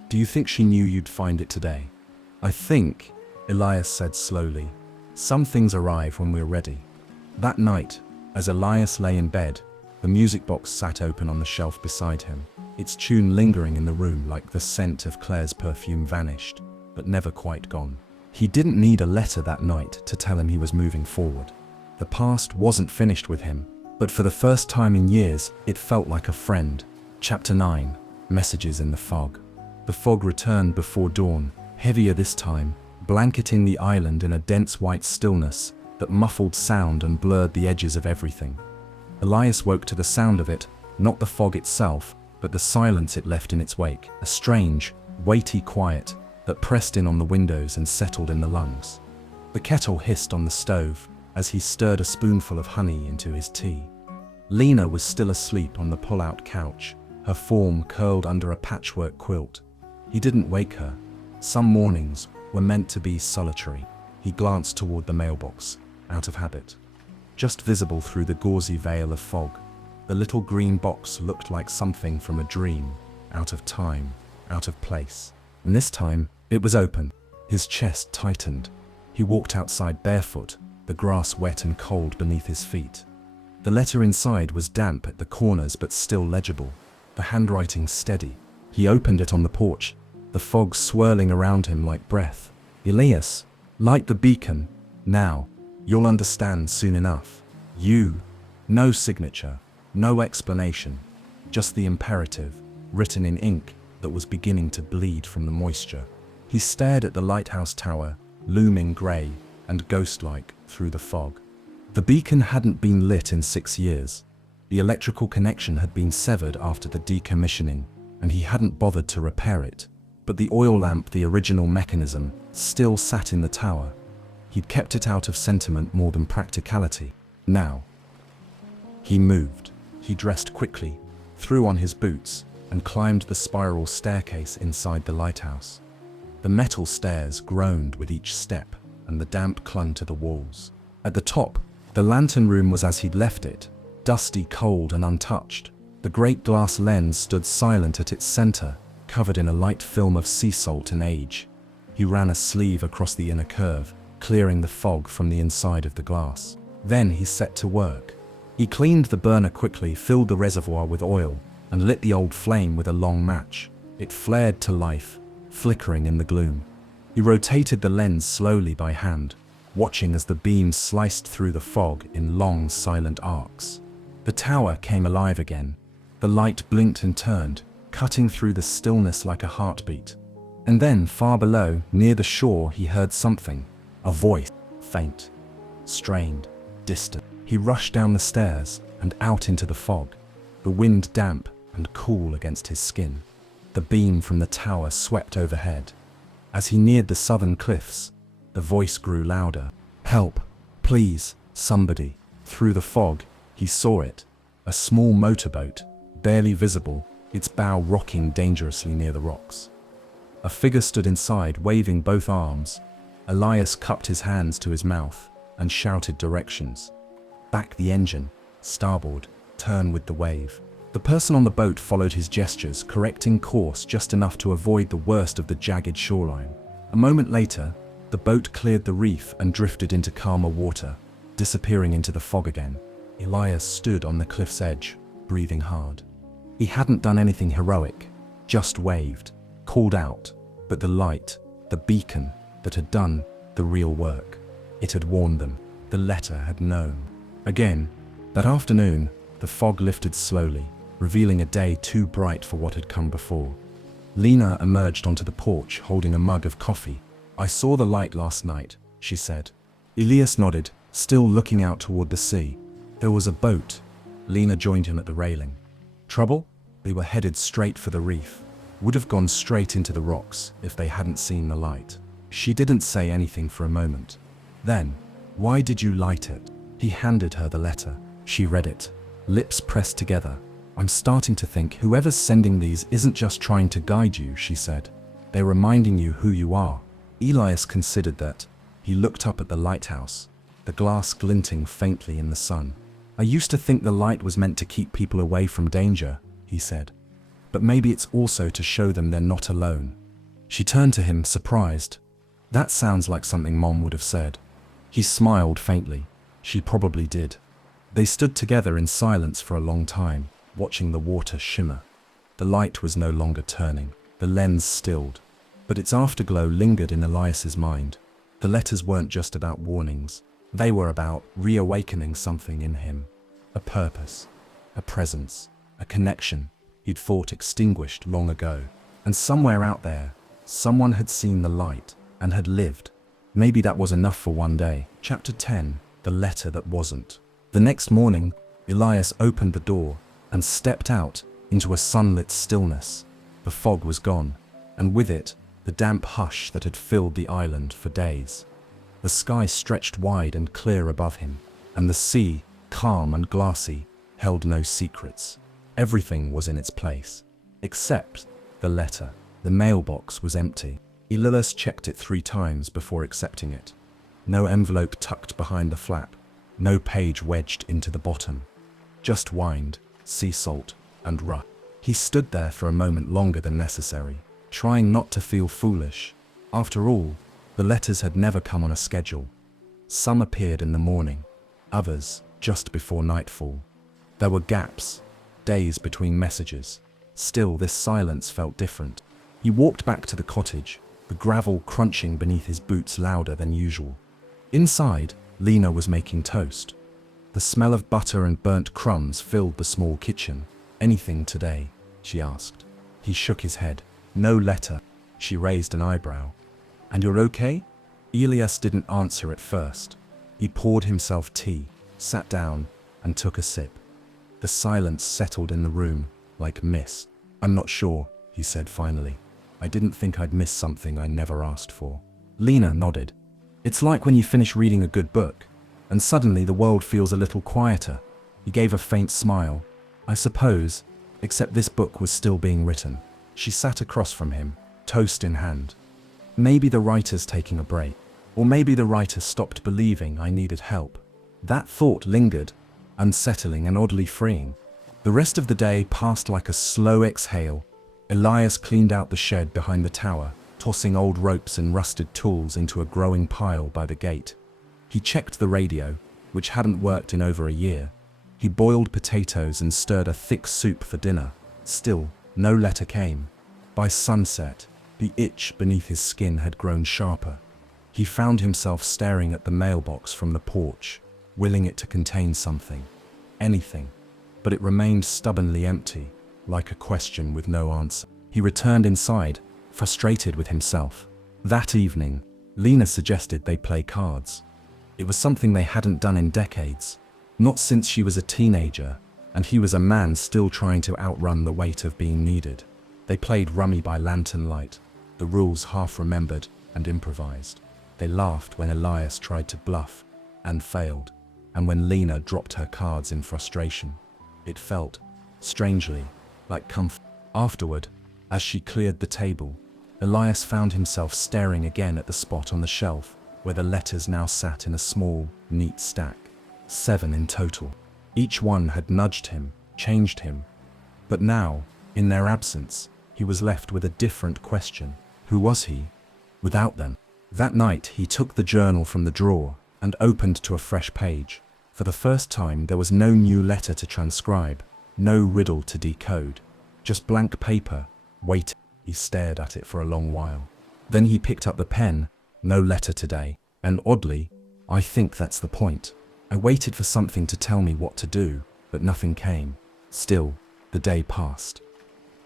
"Do you think she knew you'd find it today?" "I think," Elias said slowly, "some things arrive when we're ready." That night, as Elias lay in bed, the music box sat open on the shelf beside him, its tune lingering in the room like the scent of Claire's perfume vanished, but never quite gone. He didn't need a letter that night to tell him he was moving forward. The past wasn't finished with him, but for the first time in years, it felt like a friend. Chapter 9. Messages in the Fog. The fog returned before dawn, heavier this time, blanketing the island in a dense white stillness that muffled sound and blurred the edges of everything. Elias woke to the sound of it, not the fog itself, but the silence it left in its wake, a strange, weighty quiet that pressed in on the windows and settled in the lungs. The kettle hissed on the stove as he stirred a spoonful of honey into his tea. Lena was still asleep on the pull-out couch, her form curled under a patchwork quilt. He didn't wake her. Some mornings were meant to be solitary. He glanced toward the mailbox, out of habit. Just visible through the gauzy veil of fog, the little green box looked like something from a dream, out of time, out of place. And this time, it was open. His chest tightened. He walked outside barefoot, the grass wet and cold beneath his feet. The letter inside was damp at the corners but still legible, the handwriting steady. He opened it on the porch, the fog swirling around him like breath. "Elias, light the beacon, now. You'll understand soon enough. You." No signature, no explanation, just the imperative, written in ink that was beginning to bleed from the moisture. He stared at the lighthouse tower, looming grey and ghost-like through the fog. The beacon hadn't been lit in 6 years. The electrical connection had been severed after the decommissioning, and he hadn't bothered to repair it. But the oil lamp, the original mechanism, still sat in the tower. He'd kept it out of sentiment more than practicality. Now, he moved. He dressed quickly, threw on his boots, and climbed the spiral staircase inside the lighthouse. The metal stairs groaned with each step, and the damp clung to the walls. At the top, the lantern room was as he'd left it, dusty, cold, and untouched. The great glass lens stood silent at its center, covered in a light film of sea salt and age. He ran a sleeve across the inner curve, clearing the fog from the inside of the glass. Then he set to work. He cleaned the burner quickly, filled the reservoir with oil, and lit the old flame with a long match. It flared to life, flickering in the gloom. He rotated the lens slowly by hand, watching as the beam sliced through the fog in long, silent arcs. The tower came alive again. The light blinked and turned, cutting through the stillness like a heartbeat. And then, far below, near the shore, he heard something. A voice, faint, strained, distant. He rushed down the stairs and out into the fog, the wind damp and cool against his skin. The beam from the tower swept overhead. As he neared the southern cliffs, the voice grew louder. "Help, please, somebody." Through the fog, he saw it, a small motorboat, barely visible, its bow rocking dangerously near the rocks. A figure stood inside, waving both arms. Elias cupped his hands to his mouth and shouted directions. "Back the engine, starboard." turn with the wave. The person on the boat followed his gestures, correcting course just enough to avoid the worst of the jagged shoreline. A moment later, the boat cleared the reef and drifted into calmer water, disappearing into the fog again. Elias stood on the cliff's edge, breathing hard. He hadn't done anything heroic, just waved, called out, but the light, the beacon that had done the real work. It had warned them. The letter had known. Again, that afternoon, the fog lifted slowly, revealing a day too bright for what had come before. Lena emerged onto the porch holding a mug of coffee. "I saw the light last night," she said. Elias nodded, still looking out toward the sea. There was a boat. Lena joined him at the railing. Trouble? They were headed straight for the reef. Would have gone straight into the rocks if they hadn't seen the light. She didn't say anything for a moment. Then, "Why did you light it?" He handed her the letter. She read it, lips pressed together. "I'm starting to think whoever's sending these isn't just trying to guide you," she said. "They're reminding you who you are." Elias considered that. He looked up at the lighthouse, the glass glinting faintly in the sun. "I used to think the light was meant to keep people away from danger," he said. "But maybe it's also to show them they're not alone." She turned to him, surprised. "That sounds like something Mom would have said." He smiled faintly. She probably did. They stood together in silence for a long time, watching the water shimmer. The light was no longer turning. The lens stilled. But its afterglow lingered in Elias's mind. The letters weren't just about warnings. They were about reawakening something in him. A purpose, a presence, a connection he'd thought extinguished long ago. And somewhere out there, someone had seen the light and had lived. Maybe that was enough for one day. Chapter 10, The Letter That Wasn't. The next morning, Elias opened the door and stepped out into a sunlit stillness. The fog was gone, and with it, the damp hush that had filled the island for days. The sky stretched wide and clear above him, and the sea, calm and glassy, held no secrets. Everything was in its place, except the letter. The mailbox was empty. Elias checked it 3 times before accepting it. No envelope tucked behind the flap, no page wedged into the bottom. Just wind, sea salt, and rust. He stood there for a moment longer than necessary, trying not to feel foolish. After all, the letters had never come on a schedule. Some appeared in the morning, others just before nightfall. There were gaps, days between messages. Still, this silence felt different. He walked back to the cottage, the gravel crunching beneath his boots louder than usual. Inside, Lena was making toast. The smell of butter and burnt crumbs filled the small kitchen. "Anything today?" she asked. He shook his head. "No letter." She raised an eyebrow. "And you're okay?" Elias didn't answer at first. He poured himself tea, sat down, and took a sip. The silence settled in the room, like mist. "I'm not sure," he said finally. "I didn't think I'd miss something I never asked for." Lena nodded. "It's like when you finish reading a good book, and suddenly the world feels a little quieter." He gave a faint smile. "I suppose, except this book was still being written." She sat across from him, toast in hand. "Maybe the writer's taking a break, or maybe the writer stopped believing I needed help." That thought lingered, unsettling and oddly freeing. The rest of the day passed like a slow exhale. Elias cleaned out the shed behind the tower, tossing old ropes and rusted tools into a growing pile by the gate. He checked the radio, which hadn't worked in over a year. He boiled potatoes and stirred a thick soup for dinner. Still, no letter came. By sunset, the itch beneath his skin had grown sharper. He found himself staring at the mailbox from the porch, willing it to contain something. Anything. But it remained stubbornly empty, like a question with no answer. He returned inside, frustrated with himself. That evening, Lena suggested they play cards. It was something they hadn't done in decades, not since she was a teenager, and he was a man still trying to outrun the weight of being needed. They played rummy by lantern light, the rules half remembered and improvised. They laughed when Elias tried to bluff, and failed, and when Lena dropped her cards in frustration. It felt, strangely, like comfort. Afterward, as she cleared the table, Elias found himself staring again at the spot on the shelf where the letters now sat in a small, neat stack. 7 in total. Each one had nudged him, changed him. But now, in their absence, he was left with a different question. Who was he without them? That night he took the journal from the drawer and opened to a fresh page. For the first time there was no new letter to transcribe, no riddle to decode. Just blank paper, waiting. He stared at it for a long while. Then he picked up the pen. No letter today. And oddly, I think that's the point. I waited for something to tell me what to do, but nothing came. Still, the day passed.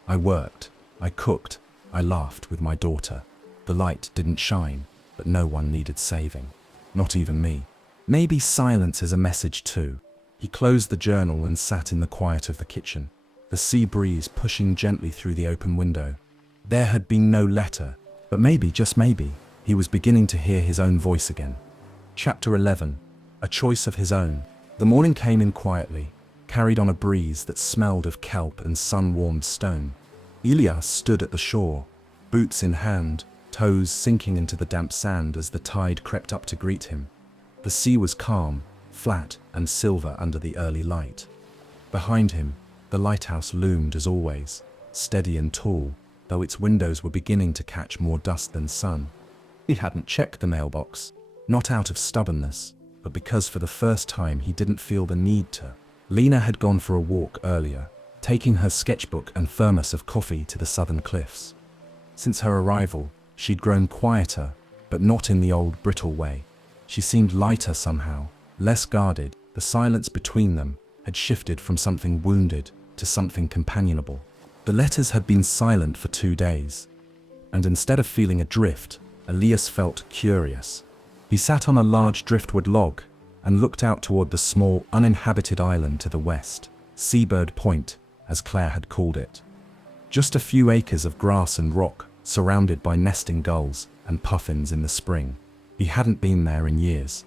I worked, I cooked, I laughed with my daughter. The light didn't shine, but no one needed saving. Not even me. Maybe silence is a message too. He closed the journal and sat in the quiet of the kitchen, the sea breeze pushing gently through the open window. There had been no letter, but maybe, just maybe, he was beginning to hear his own voice again. Chapter 11. A choice of his own. The morning came in quietly, carried on a breeze that smelled of kelp and sun-warmed stone. Elias stood at the shore, boots in hand, toes sinking into the damp sand as the tide crept up to greet him. The sea was calm, flat and silver under the early light. Behind him, the lighthouse loomed as always, steady and tall, though its windows were beginning to catch more dust than sun. He hadn't checked the mailbox, not out of stubbornness, but because for the first time he didn't feel the need to. Lena had gone for a walk earlier, taking her sketchbook and thermos of coffee to the southern cliffs. Since her arrival, she'd grown quieter, but not in the old brittle way. She seemed lighter somehow, less guarded. The silence between them had shifted from something wounded to something companionable. The letters had been silent for 2 days, and instead of feeling adrift, Elias felt curious. He sat on a large driftwood log and looked out toward the small, uninhabited island to the west, Seabird Point, as Claire had called it. Just a few acres of grass and rock, surrounded by nesting gulls and puffins in the spring. He hadn't been there in years.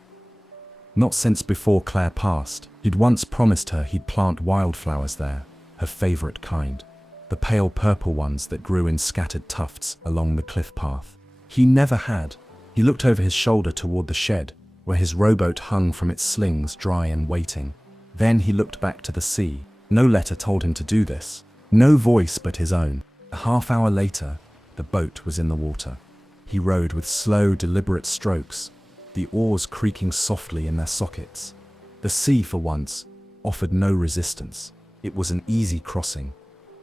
Not since before Claire passed. He'd once promised her he'd plant wildflowers there, her favorite kind, the pale purple ones that grew in scattered tufts along the cliff path. He never had. He looked over his shoulder toward the shed, where his rowboat hung from its slings dry and waiting. Then he looked back to the sea. No letter told him to do this. No voice but his own. A half-hour later, the boat was in the water. He rowed with slow, deliberate strokes, the oars creaking softly in their sockets. The sea, for once, offered no resistance. It was an easy crossing,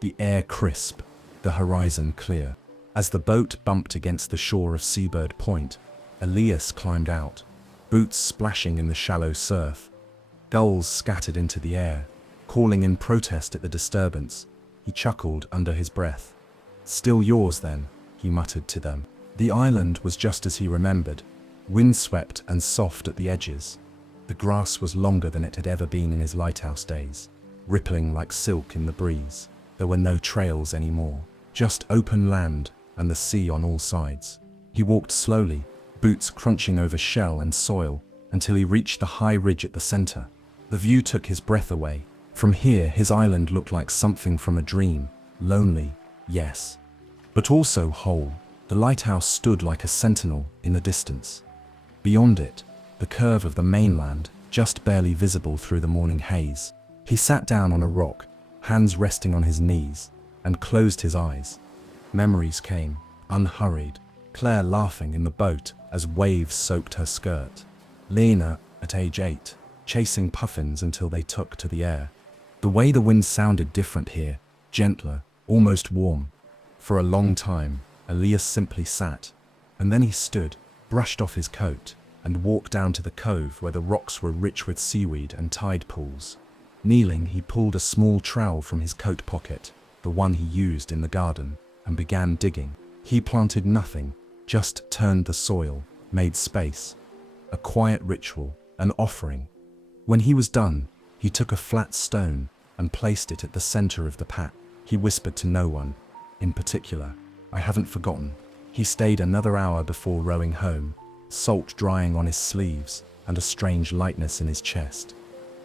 the air crisp, the horizon clear. As the boat bumped against the shore of Seabird Point, Elias climbed out, boots splashing in the shallow surf. Gulls scattered into the air, calling in protest at the disturbance. He chuckled under his breath. "Still yours, then," he muttered to them. The island was just as he remembered, windswept and soft at the edges. The grass was longer than it had ever been in his lighthouse days, rippling like silk in the breeze. There were no trails anymore, just open land and the sea on all sides. He walked slowly, boots crunching over shell and soil, until he reached the high ridge at the center. The view took his breath away. From here, his island looked like something from a dream. Lonely, yes, but also whole. The lighthouse stood like a sentinel in the distance. Beyond it, the curve of the mainland, just barely visible through the morning haze. He sat down on a rock, hands resting on his knees, and closed his eyes. Memories came, unhurried. Claire laughing in the boat as waves soaked her skirt. Lena, at age 8, chasing puffins until they took to the air. The way the wind sounded different here, gentler, almost warm. For a long time, Elias simply sat, and then he stood, brushed off his coat, and walked down to the cove where the rocks were rich with seaweed and tide pools. Kneeling, he pulled a small trowel from his coat pocket, the one he used in the garden, and began digging. He planted nothing, just turned the soil, made space. A quiet ritual, an offering. When he was done, he took a flat stone and placed it at the center of the patch. He whispered to no one, in particular, "I haven't forgotten." He stayed another hour before rowing home, salt drying on his sleeves and a strange lightness in his chest.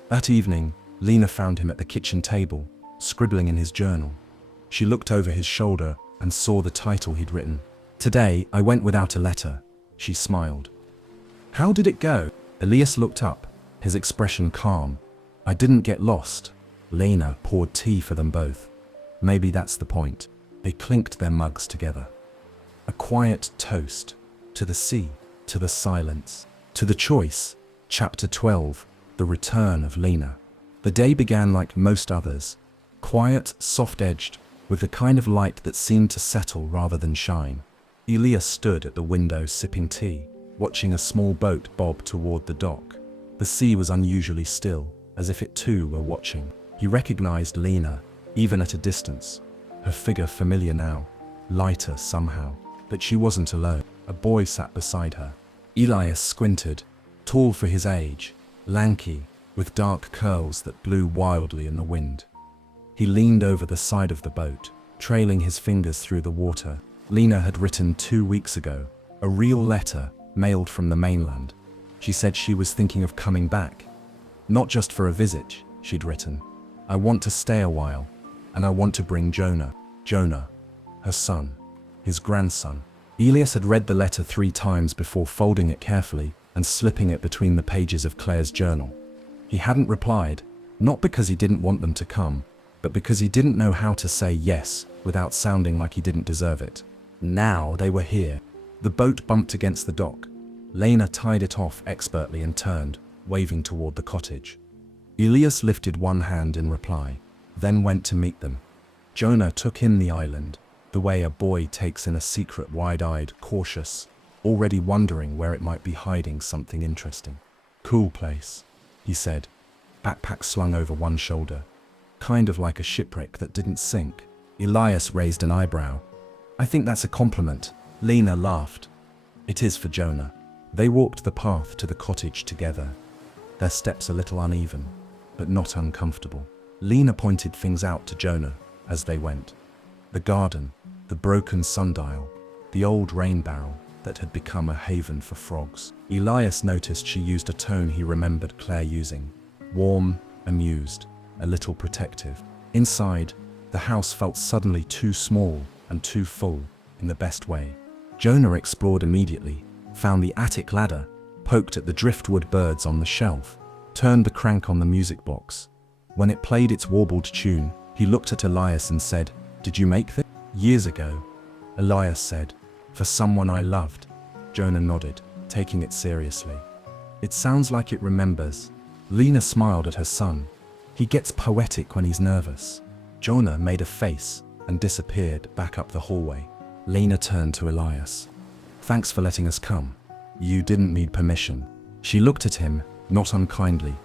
That evening, Lena found him at the kitchen table, scribbling in his journal. She looked over his shoulder and saw the title he'd written. "Today, I went without a letter," she smiled. "How did it go?" Elias looked up, his expression calm. I didn't get lost. Lena poured tea for them both. Maybe that's the point. They clinked their mugs together. A quiet toast to the sea, to the silence, to the choice. Chapter 12, The Return of Lena. The day began like most others, quiet, soft-edged, with the kind of light that seemed to settle rather than shine. Elias stood at the window sipping tea, watching a small boat bob toward the dock. The sea was unusually still, as if it too were watching. He recognized Lena, even at a distance. Her figure familiar now, lighter somehow. But she wasn't alone. A boy sat beside her. Elias squinted, tall for his age, lanky, with dark curls that blew wildly in the wind. He leaned over the side of the boat, trailing his fingers through the water. Lena had written 2 weeks ago, a real letter mailed from the mainland. She said she was thinking of coming back. Not just for a visit, she'd written. I want to stay a while, and I want to bring Jonah, her son, his grandson. Elias had read the letter 3 times before folding it carefully and slipping it between the pages of Claire's journal. He hadn't replied, not because he didn't want them to come, but because he didn't know how to say yes without sounding like he didn't deserve it. Now they were here. The boat bumped against the dock. Lena tied it off expertly and turned, waving toward the cottage. Elias lifted one hand in reply, then went to meet them. Jonah took in the island, the way a boy takes in a secret, wide-eyed, cautious, already wondering where it might be hiding something interesting. Cool place, he said, backpack slung over one shoulder. Kind of like a shipwreck that didn't sink. Elias raised an eyebrow. I think that's a compliment. Lena laughed. It is for Jonah. They walked the path to the cottage together, their steps a little uneven, but not uncomfortable. Lena pointed things out to Jonah as they went. The garden, the broken sundial, the old rain barrel that had become a haven for frogs. Elias noticed she used a tone he remembered Claire using. Warm, amused, a little protective. Inside, the house felt suddenly too small and too full, in the best way. Jonah explored immediately, found the attic ladder, poked at the driftwood birds on the shelf, turned the crank on the music box. When it played its warbled tune, he looked at Elias and said, "Did you make this?" "Years ago," Elias said. "For someone I loved." Jonah nodded, taking it seriously. "It sounds like it remembers." Lena smiled at her son. "He gets poetic when he's nervous." Jonah made a face and disappeared back up the hallway. Lena turned to Elias. "Thanks for letting us come. You didn't need permission." She looked at him, not unkindly.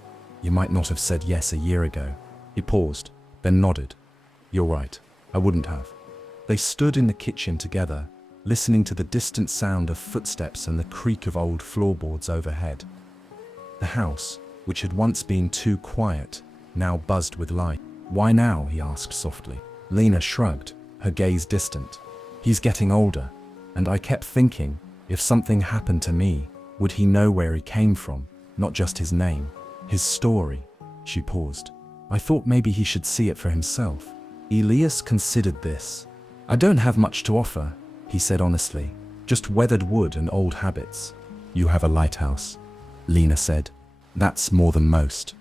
"You might not have said yes a year ago." He paused, then nodded. "You're right, I wouldn't have." They stood in the kitchen together, listening to the distant sound of footsteps and the creak of old floorboards overhead. The house, which had once been too quiet, now buzzed with light. "Why now?" he asked softly. Lena shrugged, her gaze distant. "He's getting older, and I kept thinking, if something happened to me, would he know where he came from, not just his name, his story?" She paused. "I thought maybe he should see it for himself." Elias considered this. "I don't have much to offer," he said honestly. "Just weathered wood and old habits." "You have a lighthouse," Lena said. "That's more than most."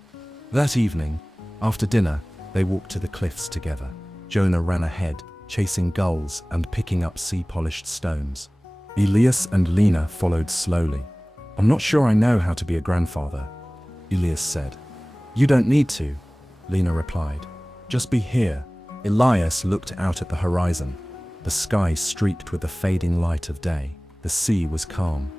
That evening, after dinner, they walked to the cliffs together. Jonah ran ahead, chasing gulls and picking up sea-polished stones. Elias and Lena followed slowly. "I'm not sure I know how to be a grandfather," Elias said. "You don't need to," Lena replied. "Just be here." Elias looked out at the horizon. The sky streaked with the fading light of day. The sea was calm.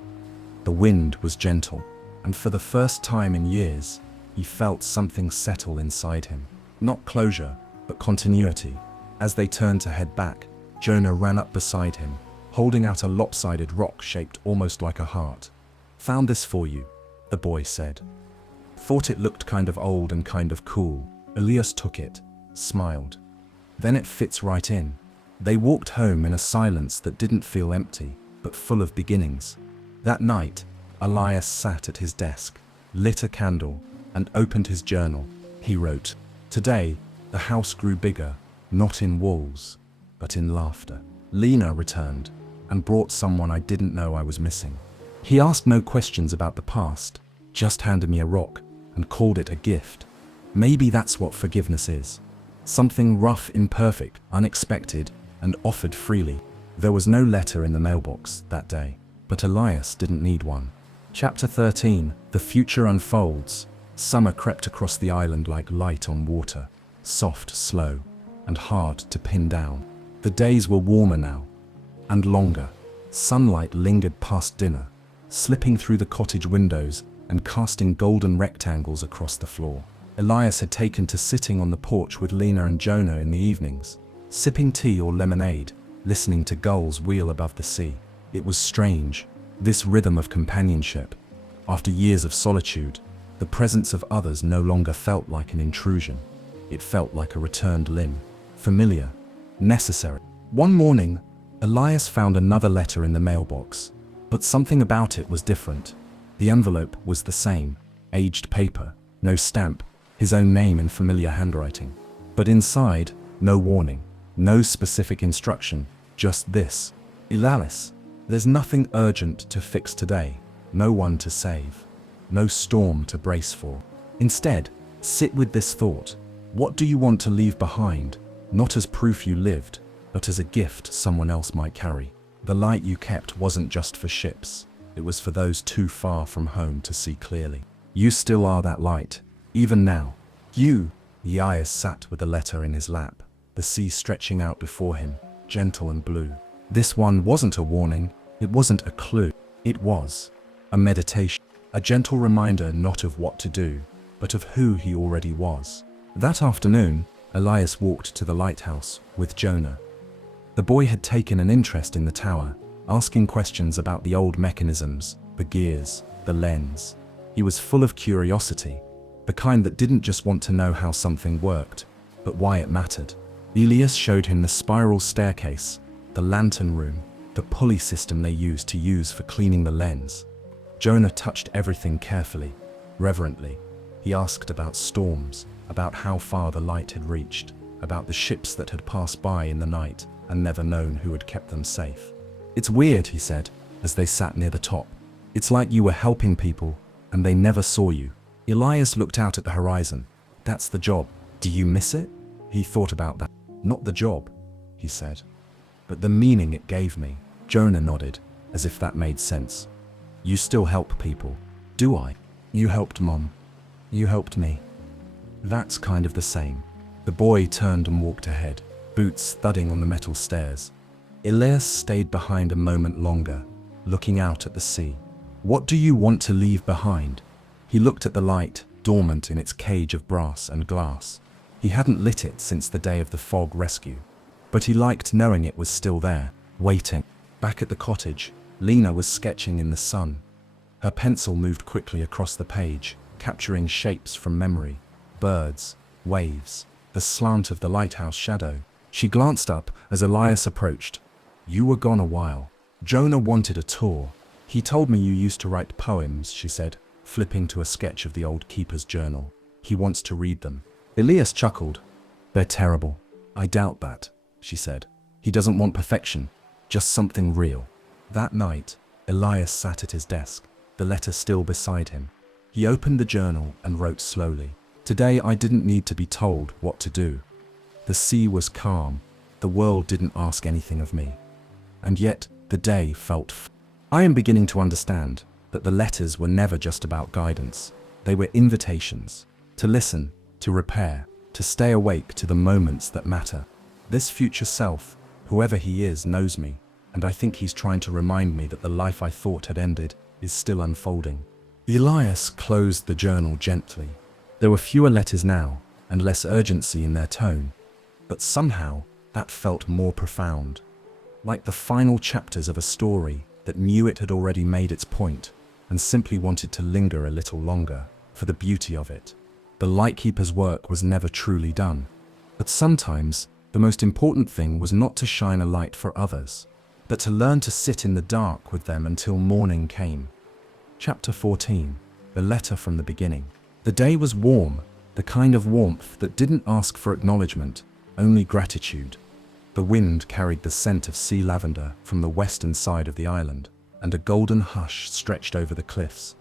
The wind was gentle, and for the first time in years, he felt something settle inside him. Not closure, but continuity. As they turned to head back, Jonah ran up beside him, holding out a lopsided rock shaped almost like a heart. "Found this for you," the boy said. "Thought it looked kind of old and kind of cool." Elias took it, smiled. "Then it fits right in." They walked home in a silence that didn't feel empty, but full of beginnings. That night, Elias sat at his desk, lit a candle, and opened his journal. He wrote, "Today, the house grew bigger, not in walls, but in laughter." Lena returned, and brought someone I didn't know I was missing. He asked no questions about the past, just handed me a rock, and called it a gift. Maybe that's what forgiveness is. Something rough, imperfect, unexpected, and offered freely. There was no letter in the mailbox that day, but Elias didn't need one. Chapter 13. The future unfolds. Summer crept across the island like light on water, soft, slow, and hard to pin down. The days were warmer now, and longer. Sunlight lingered past dinner, slipping through the cottage windows and casting golden rectangles across the floor. Elias had taken to sitting on the porch with Lena and Jonah in the evenings, sipping tea or lemonade, listening to gulls wheel above the sea. It was strange, this rhythm of companionship. After years of solitude, the presence of others no longer felt like an intrusion. It felt like a returned limb, familiar, necessary. One morning, Elias found another letter in the mailbox, but something about it was different. The envelope was the same, aged paper, no stamp, his own name in familiar handwriting. But inside, no warning, no specific instruction, just this. Elias, there's nothing urgent to fix today, no one to save, no storm to brace for. Instead, sit with this thought. What do you want to leave behind, not as proof you lived, but as a gift someone else might carry? The light you kept wasn't just for ships, it was for those too far from home to see clearly. You still are that light, even now. You. Elias sat with the letter in his lap, the sea stretching out before him, gentle and blue. This one wasn't a warning, it wasn't a clue, it was a meditation, a gentle reminder not of what to do, but of who he already was. That afternoon, Elias walked to the lighthouse with Jonah. The boy had taken an interest in the tower, asking questions about the old mechanisms, the gears, the lens. He was full of curiosity, the kind that didn't just want to know how something worked, but why it mattered. Elias showed him the spiral staircase, the lantern room, the pulley system they used for cleaning the lens. Jonah touched everything carefully, reverently. He asked about storms, about how far the light had reached, about the ships that had passed by in the night and never known who had kept them safe. It's weird, he said, as they sat near the top. It's like you were helping people, and they never saw you. Elias looked out at the horizon. That's the job. Do you miss it? He thought about that. Not the job, he said, but the meaning it gave me. Jonah nodded, as if that made sense. You still help people. Do I? You helped Mom. You helped me. That's kind of the same. The boy turned and walked ahead, boots thudding on the metal stairs. Elias stayed behind a moment longer, looking out at the sea. What do you want to leave behind? He looked at the light, dormant in its cage of brass and glass. He hadn't lit it since the day of the fog rescue, but he liked knowing it was still there, waiting. Back at the cottage, Lena was sketching in the sun. Her pencil moved quickly across the page, capturing shapes from memory, birds, waves, the slant of the lighthouse shadow. She glanced up as Elias approached. You were gone a while. Jonah wanted a tour. He told me you used to write poems, she said, flipping to a sketch of the old keeper's journal. He wants to read them. Elias chuckled. They're terrible. I doubt that, she said. He doesn't want perfection, just something real. That night, Elias sat at his desk, the letter still beside him. He opened the journal and wrote slowly. Today I didn't need to be told what to do. The sea was calm. The world didn't ask anything of me. And yet, the day felt I am beginning to understand that the letters were never just about guidance. They were invitations to listen, to repair, to stay awake to the moments that matter. This future self, whoever he is, knows me, and I think he's trying to remind me that the life I thought had ended is still unfolding. Elias closed the journal gently. There were fewer letters now, and less urgency in their tone, but somehow that felt more profound, like the final chapters of a story that knew it had already made its point and simply wanted to linger a little longer for the beauty of it. The lightkeeper's work was never truly done, but sometimes the most important thing was not to shine a light for others, but to learn to sit in the dark with them until morning came. Chapter 14. The letter from the beginning. The day was warm, the kind of warmth that didn't ask for acknowledgement, only gratitude. The wind carried the scent of sea lavender from the western side of the island, and a golden hush stretched over the cliffs.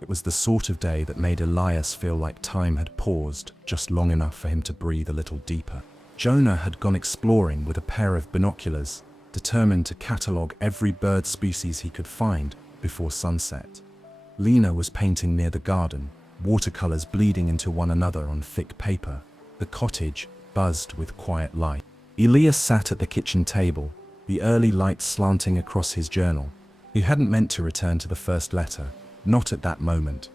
It was the sort of day that made Elias feel like time had paused just long enough for him to breathe a little deeper. Jonah had gone exploring with a pair of binoculars, determined to catalogue every bird species he could find before sunset. Lena was painting near the garden, watercolors bleeding into one another on thick paper. The cottage buzzed with quiet light. Elias sat at the kitchen table, the early light slanting across his journal. He hadn't meant to return to the first letter, not at that moment.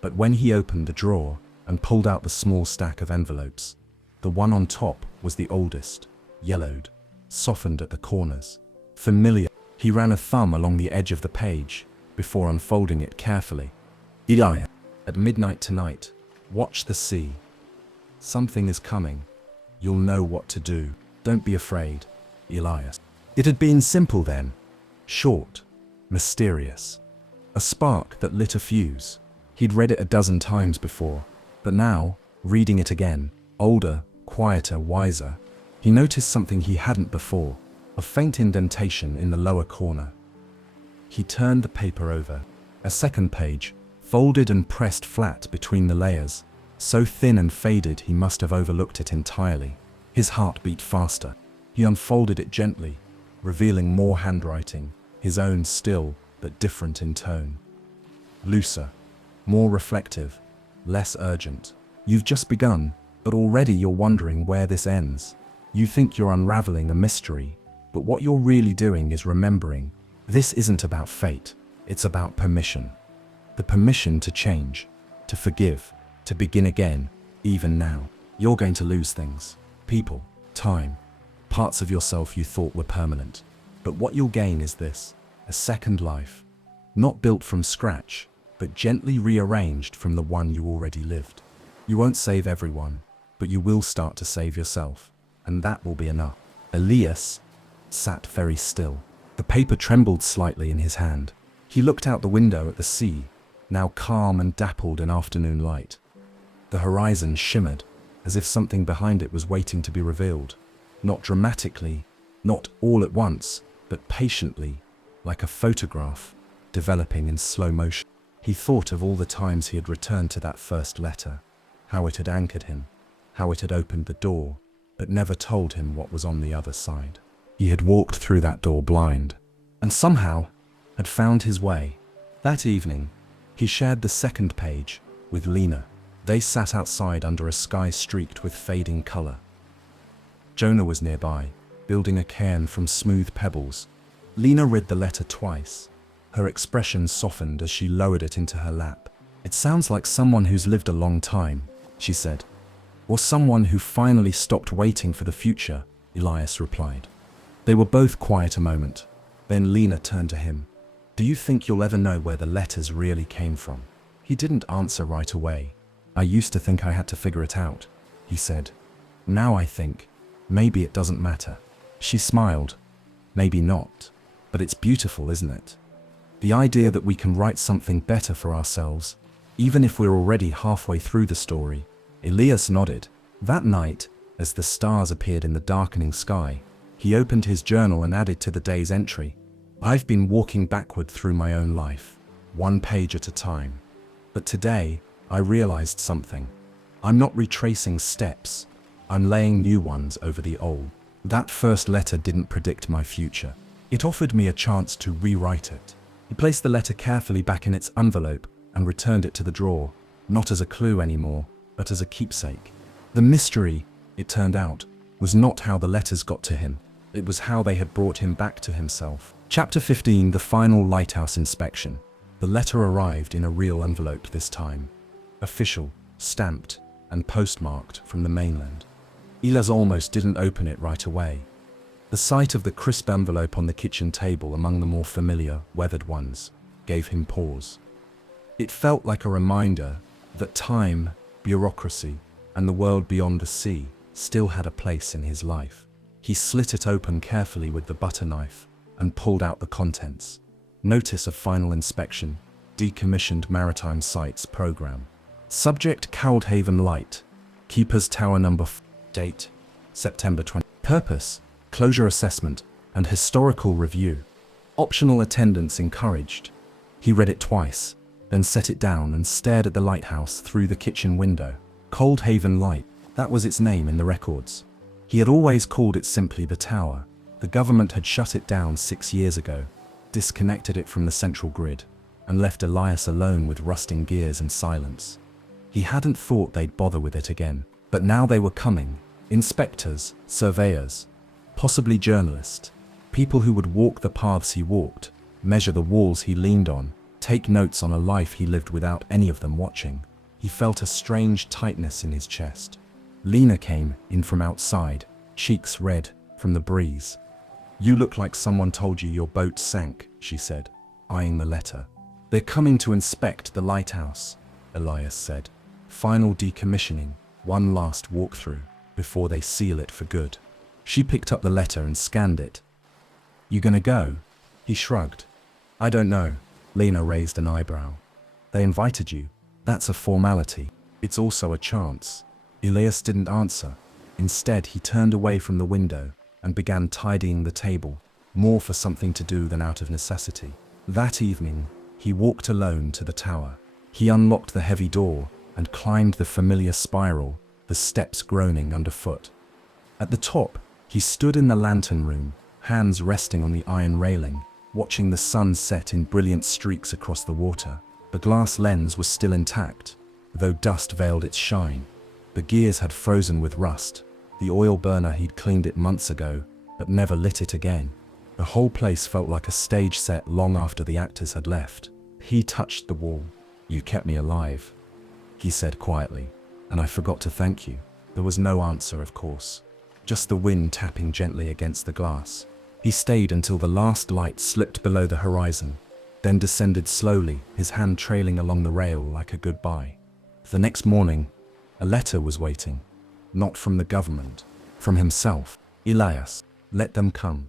But when he opened the drawer and pulled out the small stack of envelopes, the one on top was the oldest, yellowed, softened at the corners. Familiar. He ran a thumb along the edge of the page before unfolding it carefully. Elias. At midnight tonight, watch the sea. Something is coming. You'll know what to do. Don't be afraid, Elias. It had been simple then. Short, mysterious. A spark that lit a fuse. He'd read it a dozen times before, but now, reading it again, older, quieter, wiser, he noticed something he hadn't before, a faint indentation in the lower corner. He turned the paper over. A second page, folded and pressed flat between the layers, so thin and faded he must have overlooked it entirely. His heart beat faster. He unfolded it gently, revealing more handwriting, his own still but different in tone. Looser, more reflective, less urgent. You've just begun, but already you're wondering where this ends. You think you're unraveling a mystery, but what you're really doing is remembering. This isn't about fate, it's about permission. The permission to change, to forgive, to begin again, even now. You're going to lose things, people, time, parts of yourself you thought were permanent. But what you'll gain is this, a second life, not built from scratch, but gently rearranged from the one you already lived. You won't save everyone, but you will start to save yourself, and that will be enough. Elias sat very still. The paper trembled slightly in his hand. He looked out the window at the sea, now calm and dappled in afternoon light. The horizon shimmered, as if something behind it was waiting to be revealed. Not dramatically, not all at once, but patiently, like a photograph, developing in slow motion. He thought of all the times he had returned to that first letter, how it had anchored him, how it had opened the door, but never told him what was on the other side. He had walked through that door blind, and somehow had found his way. That evening, he shared the second page with Lena. They sat outside under a sky streaked with fading color. Jonah was nearby, building a cairn from smooth pebbles. Lena read the letter twice. Her expression softened as she lowered it into her lap. It sounds like someone who's lived a long time, she said. Or someone who finally stopped waiting for the future, Elias replied. They were both quiet a moment. Then Lena turned to him. Do you think you'll ever know where the letters really came from? He didn't answer right away. I used to think I had to figure it out, he said. Now I think, maybe it doesn't matter. She smiled. Maybe not. But it's beautiful, isn't it? The idea that we can write something better for ourselves, even if we're already halfway through the story. Elias nodded. That night, as the stars appeared in the darkening sky, he opened his journal and added to the day's entry. I've been walking backward through my own life, one page at a time. But today, I realized something. I'm not retracing steps. I'm laying new ones over the old. That first letter didn't predict my future. It offered me a chance to rewrite it. He placed the letter carefully back in its envelope and returned it to the drawer, not as a clue anymore, but as a keepsake. The mystery, it turned out, was not how the letters got to him. It was how they had brought him back to himself. Chapter 15, the final lighthouse inspection. The letter arrived in a real envelope this time. Official, stamped, and postmarked from the mainland. Elias almost didn't open it right away. The sight of the crisp envelope on the kitchen table among the more familiar, weathered ones, gave him pause. It felt like a reminder that time, bureaucracy, and the world beyond the sea still had a place in his life. He slit it open carefully with the butter knife and pulled out the contents. Notice of final inspection, decommissioned maritime sites program. Subject Cowldhaven Light, Keeper's Tower number 4. Date, September 20. Purpose, closure assessment, and historical review. Optional attendance encouraged. He read it twice, then set it down and stared at the lighthouse through the kitchen window. Cold Haven Light, that was its name in the records. He had always called it simply the tower. The government had shut it down 6 years ago, disconnected it from the central grid, and left Elias alone with rusting gears and silence. He hadn't thought they'd bother with it again, but now they were coming. Inspectors, surveyors, possibly journalists, people who would walk the paths he walked, measure the walls he leaned on, take notes on a life he lived without any of them watching. He felt a strange tightness in his chest. Lena came in from outside, cheeks red from the breeze. "You look like someone told you your boat sank," she said, eyeing the letter. "They're coming to inspect the lighthouse," Elias said. "Final decommissioning, one last walkthrough, before they seal it for good." She picked up the letter and scanned it. "You gonna go?" He shrugged. "I don't know." Lena raised an eyebrow. "They invited you. That's a formality. It's also a chance." Elias didn't answer. Instead, he turned away from the window and began tidying the table, more for something to do than out of necessity. That evening, he walked alone to the tower. He unlocked the heavy door and climbed the familiar spiral, the steps groaning underfoot. At the top, he stood in the lantern room, hands resting on the iron railing, watching the sun set in brilliant streaks across the water. The glass lens was still intact, though dust veiled its shine. The gears had frozen with rust. The oil burner he'd cleaned it months ago, but never lit it again. The whole place felt like a stage set long after the actors had left. He touched the wall. "You kept me alive," he said quietly, "and I forgot to thank you." There was no answer, of course, just the wind tapping gently against the glass. He stayed until the last light slipped below the horizon, then descended slowly, his hand trailing along the rail like a goodbye. The next morning, a letter was waiting, not from the government, from himself. "Elias, let them come.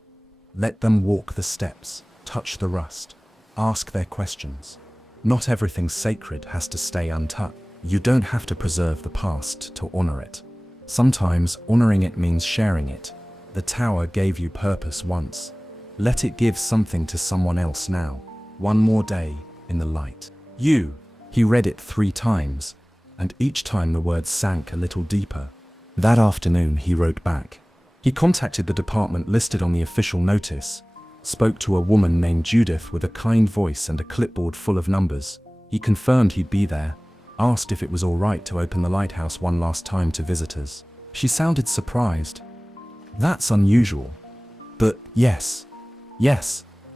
Let them walk the steps, touch the rust, ask their questions. Not everything sacred has to stay untouched. You don't have to preserve the past to honor it. Sometimes honoring it means sharing it. The tower gave you purpose once. Let it give something to someone else now. One more day in the light." He read it 3 times, and each time the words sank a little deeper. That afternoon he wrote back. He contacted the department listed on the official notice, spoke to a woman named Judith with a kind voice and a clipboard full of numbers. He confirmed he'd be there, asked if it was all right to open the lighthouse one last time to visitors. She sounded surprised. "That's unusual." But yes,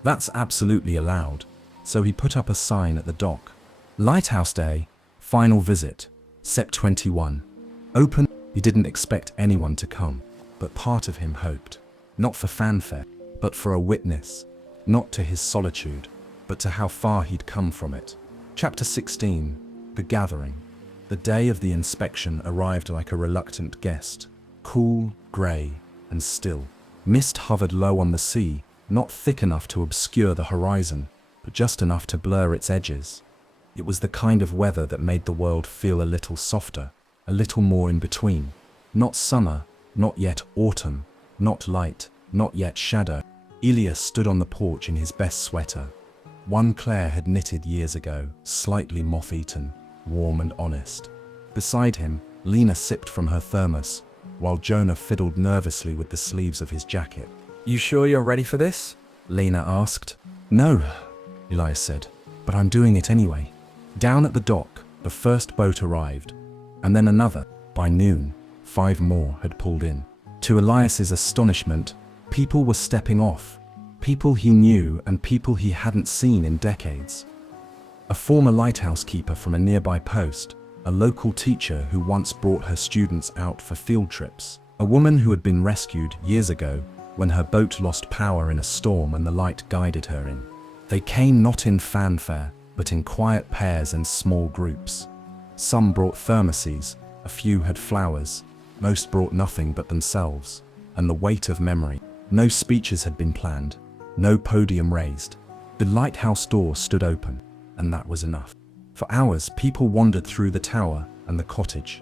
that's absolutely allowed. So he put up a sign at the dock. "Lighthouse Day, final visit, Sept 21. Open." He didn't expect anyone to come, but part of him hoped. Not for fanfare, but for a witness. Not to his solitude, but to how far he'd come from it. Chapter 16. The Gathering. The day of the inspection arrived like a reluctant guest. Cool, grey, and still. Mist hovered low on the sea, not thick enough to obscure the horizon, but just enough to blur its edges. It was the kind of weather that made the world feel a little softer, a little more in between. Not summer, not yet autumn, not light, not yet shadow. Elias stood on the porch in his best sweater. One Claire had knitted years ago, slightly moth-eaten, warm and honest. Beside him, Lena sipped from her thermos, while Jonah fiddled nervously with the sleeves of his jacket. "You sure you're ready for this?" Lena asked. "No," Elias said, "but I'm doing it anyway." Down at the dock, the first boat arrived, and then another. By noon, 5 more had pulled in. To Elias's astonishment, people were stepping off. People he knew and people he hadn't seen in decades. A former lighthouse keeper from a nearby post, a local teacher who once brought her students out for field trips, a woman who had been rescued years ago when her boat lost power in a storm and the light guided her in. They came not in fanfare, but in quiet pairs and small groups. Some brought thermoses, a few had flowers, most brought nothing but themselves, and the weight of memory. No speeches had been planned, no podium raised. The lighthouse door stood open, and that was enough. For hours, people wandered through the tower and the cottage.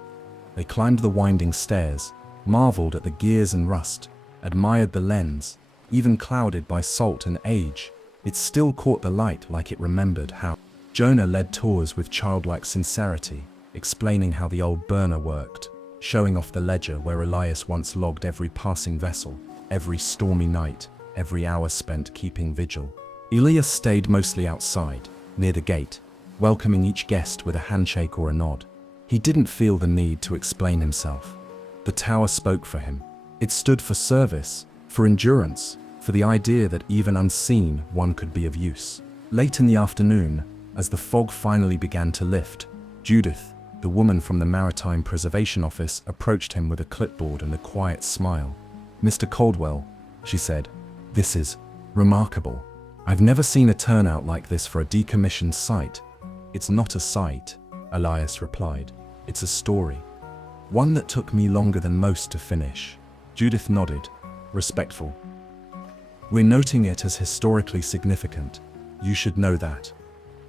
They climbed the winding stairs, marveled at the gears and rust, admired the lens, even clouded by salt and age. It still caught the light like it remembered how. Jonah led tours with childlike sincerity, explaining how the old burner worked, showing off the ledger where Elias once logged every passing vessel, every stormy night, every hour spent keeping vigil. Elias stayed mostly outside, near the gate, welcoming each guest with a handshake or a nod. He didn't feel the need to explain himself. The tower spoke for him. It stood for service, for endurance, for the idea that even unseen, one could be of use. Late in the afternoon, as the fog finally began to lift, Judith, the woman from the Maritime Preservation Office, approached him with a clipboard and a quiet smile. "Mr. Caldwell," she said, "this is remarkable. I've never seen a turnout like this for a decommissioned site." "It's not a site," Elias replied. "It's a story. One that took me longer than most to finish." Judith nodded, respectful. "We're noting it as historically significant. You should know that.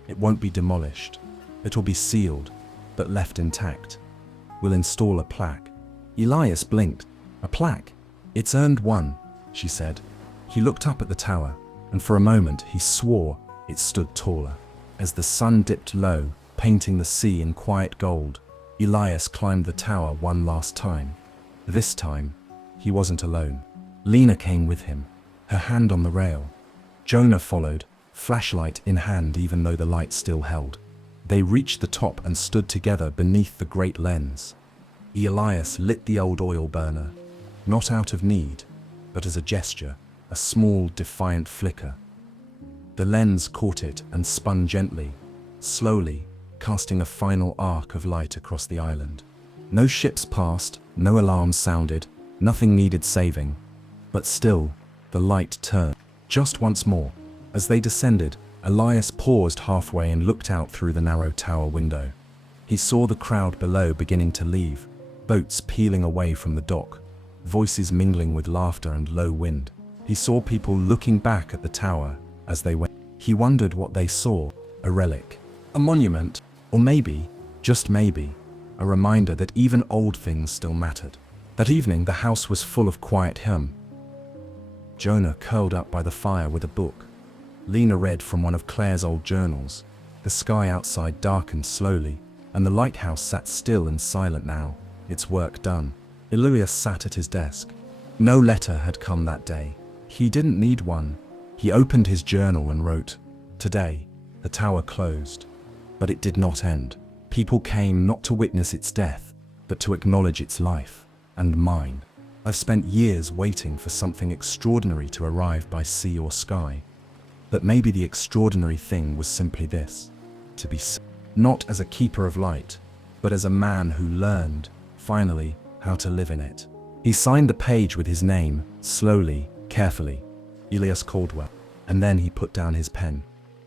It won't be demolished. It'll be sealed, but left intact. We'll install a plaque." Elias blinked. "A plaque? It's earned one," she said. He looked up at the tower, and for a moment he swore it stood taller. As the sun dipped low, painting the sea in quiet gold, Elias climbed the tower one last time. This time, he wasn't alone. Lena came with him, her hand on the rail. Jonah followed, flashlight in hand even though the light still held. They reached the top and stood together beneath the great lens. Elias lit the old oil burner, not out of need, but as a gesture, a small, defiant flicker. The lens caught it and spun gently, slowly, casting a final arc of light across the island. No ships passed, no alarms sounded, nothing needed saving. But still, the light turned. Just once more. As they descended, Elias paused halfway and looked out through the narrow tower window. He saw the crowd below beginning to leave, boats peeling away from the dock, voices mingling with laughter and low wind. He saw people looking back at the tower as they went. He wondered what they saw, a relic, a monument, or maybe, just maybe, a reminder that even old things still mattered. That evening, the house was full of quiet hum. Jonah curled up by the fire with a book. Lena read from one of Claire's old journals. The sky outside darkened slowly, and the lighthouse sat still and silent now, its work done. Elias sat at his desk. No letter had come that day. He didn't need one. He opened his journal and wrote, "Today, the tower closed." But it did not end. People came not to witness its death, but to acknowledge its life, and mine. I've spent years waiting for something extraordinary to arrive by sea or sky. But maybe the extraordinary thing was simply this, to be seen, not as a keeper of light, but as a man who learned, finally, how to live in it. He signed the page with his name, slowly, carefully, Elias Caldwell, and then he put down his pen.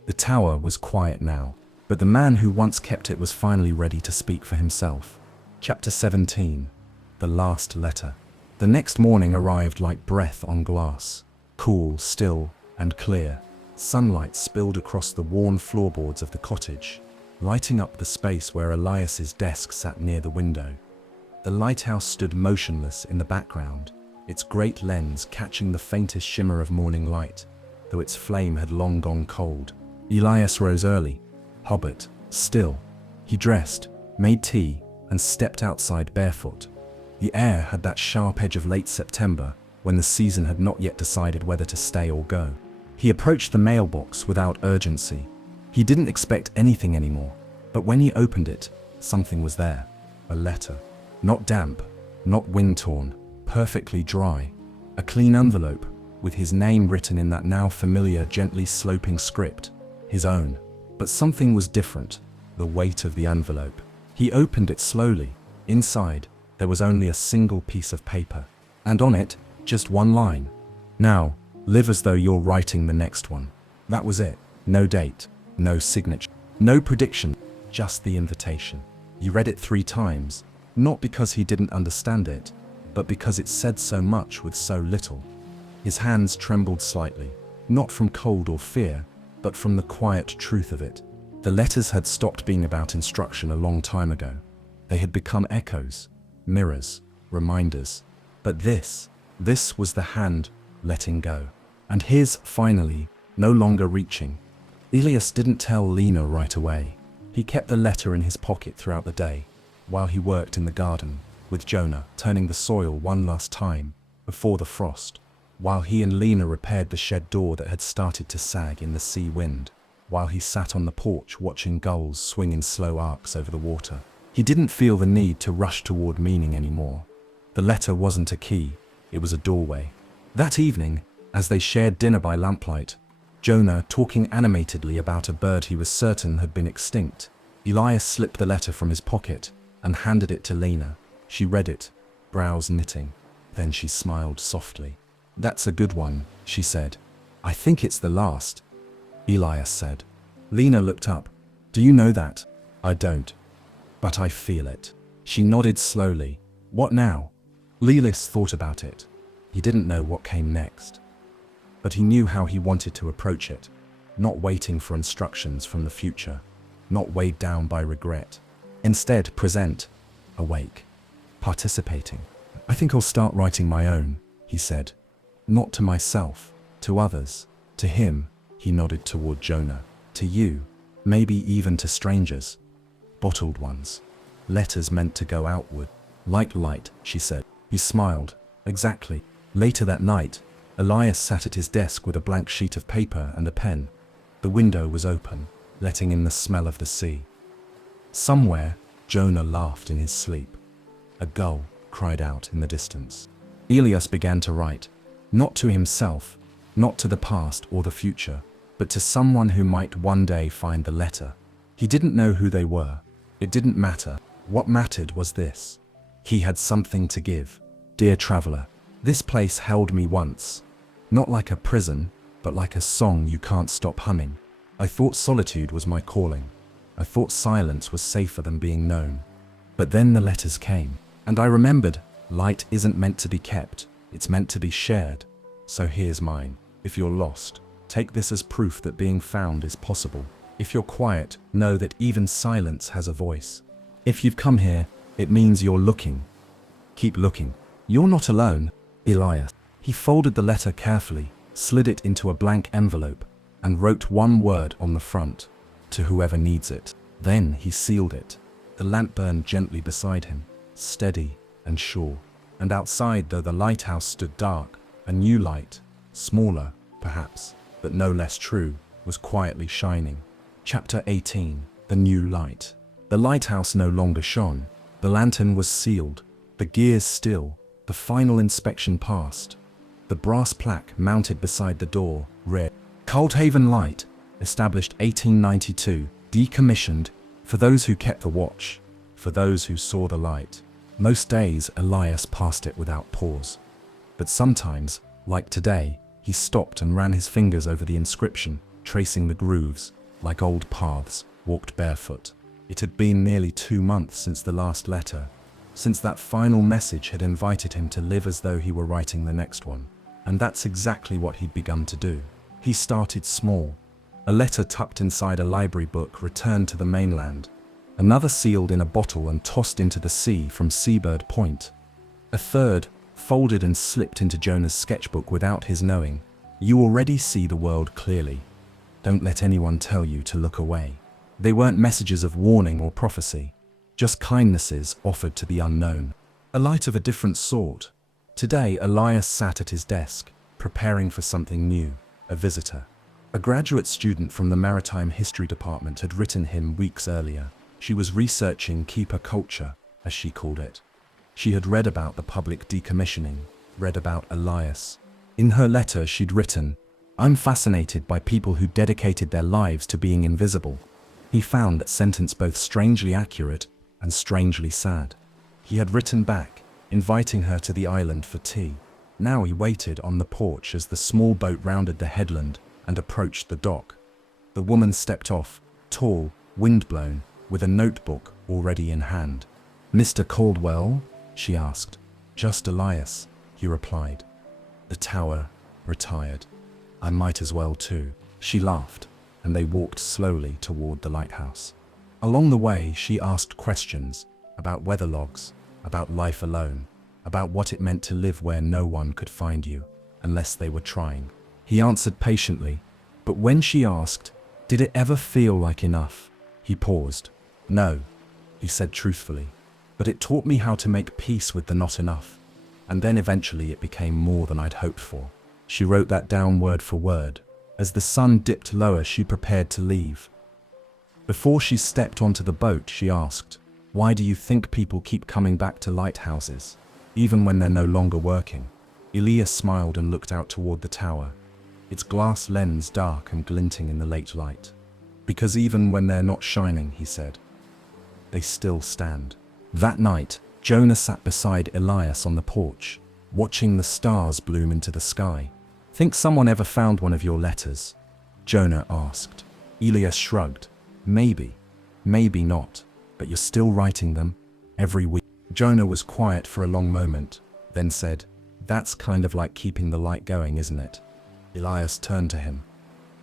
The tower was quiet now, but the man who once kept it was finally ready to speak for himself. Chapter 17. The Last Letter. The next morning arrived like breath on glass, cool, still, and clear. Sunlight spilled across the worn floorboards of the cottage, lighting up the space where Elias's desk sat near the window. The lighthouse stood motionless in the background, its great lens catching the faintest shimmer of morning light, though its flame had long gone cold. Elias rose early, hobbit, still. He dressed, made tea, and stepped outside barefoot. The air had that sharp edge of late September, when the season had not yet decided whether to stay or go. He approached the mailbox without urgency. He didn't expect anything anymore, but when he opened it, something was there. A letter. Not damp, not wind-torn, perfectly dry. A clean envelope, with his name written in that now familiar, gently sloping script. His own. But something was different. The weight of the envelope. He opened it slowly. Inside, there was only a single piece of paper. And on it, just one line. "Now, live as though you're writing the next one." That was it. No date, no signature, no prediction, just the invitation. He read it 3 times, not because he didn't understand it, but because it said so much with so little. His hands trembled slightly, not from cold or fear, but from the quiet truth of it. The letters had stopped being about instruction a long time ago. They had become echoes, mirrors, reminders. But this was the hand letting go. And his, finally, no longer reaching. Elias didn't tell Lena right away. He kept the letter in his pocket throughout the day, while he worked in the garden with Jonah, turning the soil one last time before the frost, while he and Lena repaired the shed door that had started to sag in the sea wind, while he sat on the porch watching gulls swing in slow arcs over the water. He didn't feel the need to rush toward meaning anymore. The letter wasn't a key, it was a doorway. That evening, as they shared dinner by lamplight, Jonah talking animatedly about a bird he was certain had been extinct, Elias slipped the letter from his pocket and handed it to Lena. She read it, brows knitting. Then she smiled softly. "That's a good one," she said. "I think it's the last," Elias said. Lena looked up. "Do you know that?" "I don't. But I feel it." She nodded slowly. "What now?" Elias thought about it. He didn't know what came next. But he knew how he wanted to approach it, not waiting for instructions from the future, not weighed down by regret. Instead, present, awake, participating. "I think I'll start writing my own," he said. "Not to myself, to others, to him," he nodded toward Jonah, "to you, maybe even to strangers. Bottled ones. Letters meant to go outward. Like light," she said. He smiled. "Exactly." Later that night, Elias sat at his desk with a blank sheet of paper and a pen. The window was open, letting in the smell of the sea. Somewhere, Jonah laughed in his sleep. A gull cried out in the distance. Elias began to write, not to himself, not to the past or the future, but to someone who might one day find the letter. He didn't know who they were. It didn't matter. What mattered was this. He had something to give. "Dear traveler, this place held me once. Not like a prison, but like a song you can't stop humming. I thought solitude was my calling. I thought silence was safer than being known. But then the letters came, and I remembered light isn't meant to be kept, it's meant to be shared. So here's mine. If you're lost, take this as proof that being found is possible. If you're quiet, know that even silence has a voice. If you've come here, it means you're looking. Keep looking. You're not alone." Elias. He folded the letter carefully, slid it into a blank envelope, and wrote one word on the front, "To whoever needs it." Then he sealed it. The lamp burned gently beside him, steady and sure. And outside, though the lighthouse stood dark, a new light, smaller, perhaps, but no less true, was quietly shining. Chapter 18. The New Light. The lighthouse no longer shone. The lantern was sealed, the gears still, the final inspection passed. The brass plaque mounted beside the door read, "Coldhaven Light, established 1892, decommissioned, for those who kept the watch, for those who saw the light." Most days Elias passed it without pause. But sometimes, like today, he stopped and ran his fingers over the inscription, tracing the grooves, like old paths, walked barefoot. It had been nearly 2 months since the last letter, since that final message had invited him to live as though he were writing the next one. And that's exactly what he'd begun to do. He started small. A letter tucked inside a library book returned to the mainland. Another sealed in a bottle and tossed into the sea from Seabird Point. A third folded and slipped into Jonah's sketchbook without his knowing. "You already see the world clearly. Don't let anyone tell you to look away." They weren't messages of warning or prophecy, just kindnesses offered to the unknown. A light of a different sort. Today, Elias sat at his desk, preparing for something new, a visitor. A graduate student from the Maritime History Department had written him weeks earlier. She was researching keeper culture, as she called it. She had read about the public decommissioning, read about Elias. In her letter, she'd written, "I'm fascinated by people who dedicated their lives to being invisible." He found that sentence both strangely accurate and strangely sad. He had written back, inviting her to the island for tea. Now he waited on the porch as the small boat rounded the headland and approached the dock. The woman stepped off, tall, windblown, with a notebook already in hand. "Mr. Caldwell?" she asked. "Just Elias," he replied. "The tower retired. I might as well too." She laughed, and they walked slowly toward the lighthouse. Along the way, she asked questions about weather logs, about life alone, about what it meant to live where no one could find you, unless they were trying. He answered patiently, but when she asked, Did it ever feel like enough? He paused. No, he said truthfully. But it taught me how to make peace with the not enough. And then eventually it became more than I'd hoped for. She wrote that down word for word. As the sun dipped lower, she prepared to leave. Before she stepped onto the boat, she asked, "Why do you think people keep coming back to lighthouses, even when they're no longer working?" Elias smiled and looked out toward the tower, its glass lens dark and glinting in the late light. "Because even when they're not shining," he said, "they still stand." That night, Jonah sat beside Elias on the porch, watching the stars bloom into the sky. "Think someone ever found one of your letters?" Jonah asked. Elias shrugged. "Maybe, maybe not, but you're still writing them every week." Jonah was quiet for a long moment, then said, "That's kind of like keeping the light going, isn't it?" Elias turned to him.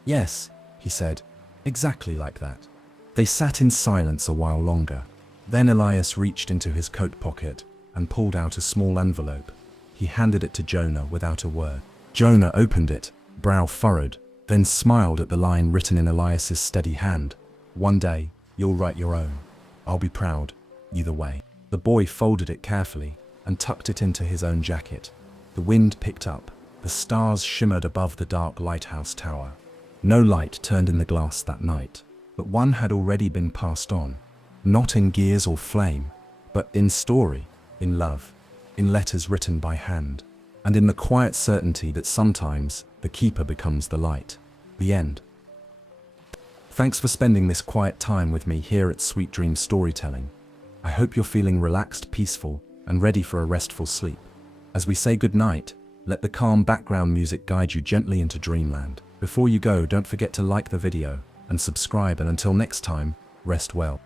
"Yes," he said, "exactly like that." They sat in silence a while longer. Then Elias reached into his coat pocket and pulled out a small envelope. He handed it to Jonah without a word. Jonah opened it, brow furrowed, then smiled at the line written in Elias's steady hand. "One day, you'll write your own. I'll be proud, either way." The boy folded it carefully and tucked it into his own jacket. The wind picked up. The stars shimmered above the dark lighthouse tower. No light turned in the glass that night, but one had already been passed on. Not in gears or flame, but in story, in love, in letters written by hand, and in the quiet certainty that sometimes the keeper becomes the light. The end. Thanks for spending this quiet time with me here at Sweet Dream Storytelling. I hope you're feeling relaxed, peaceful, and ready for a restful sleep. As we say goodnight, let the calm background music guide you gently into dreamland. Before you go, don't forget to like the video and subscribe, and until next time, rest well.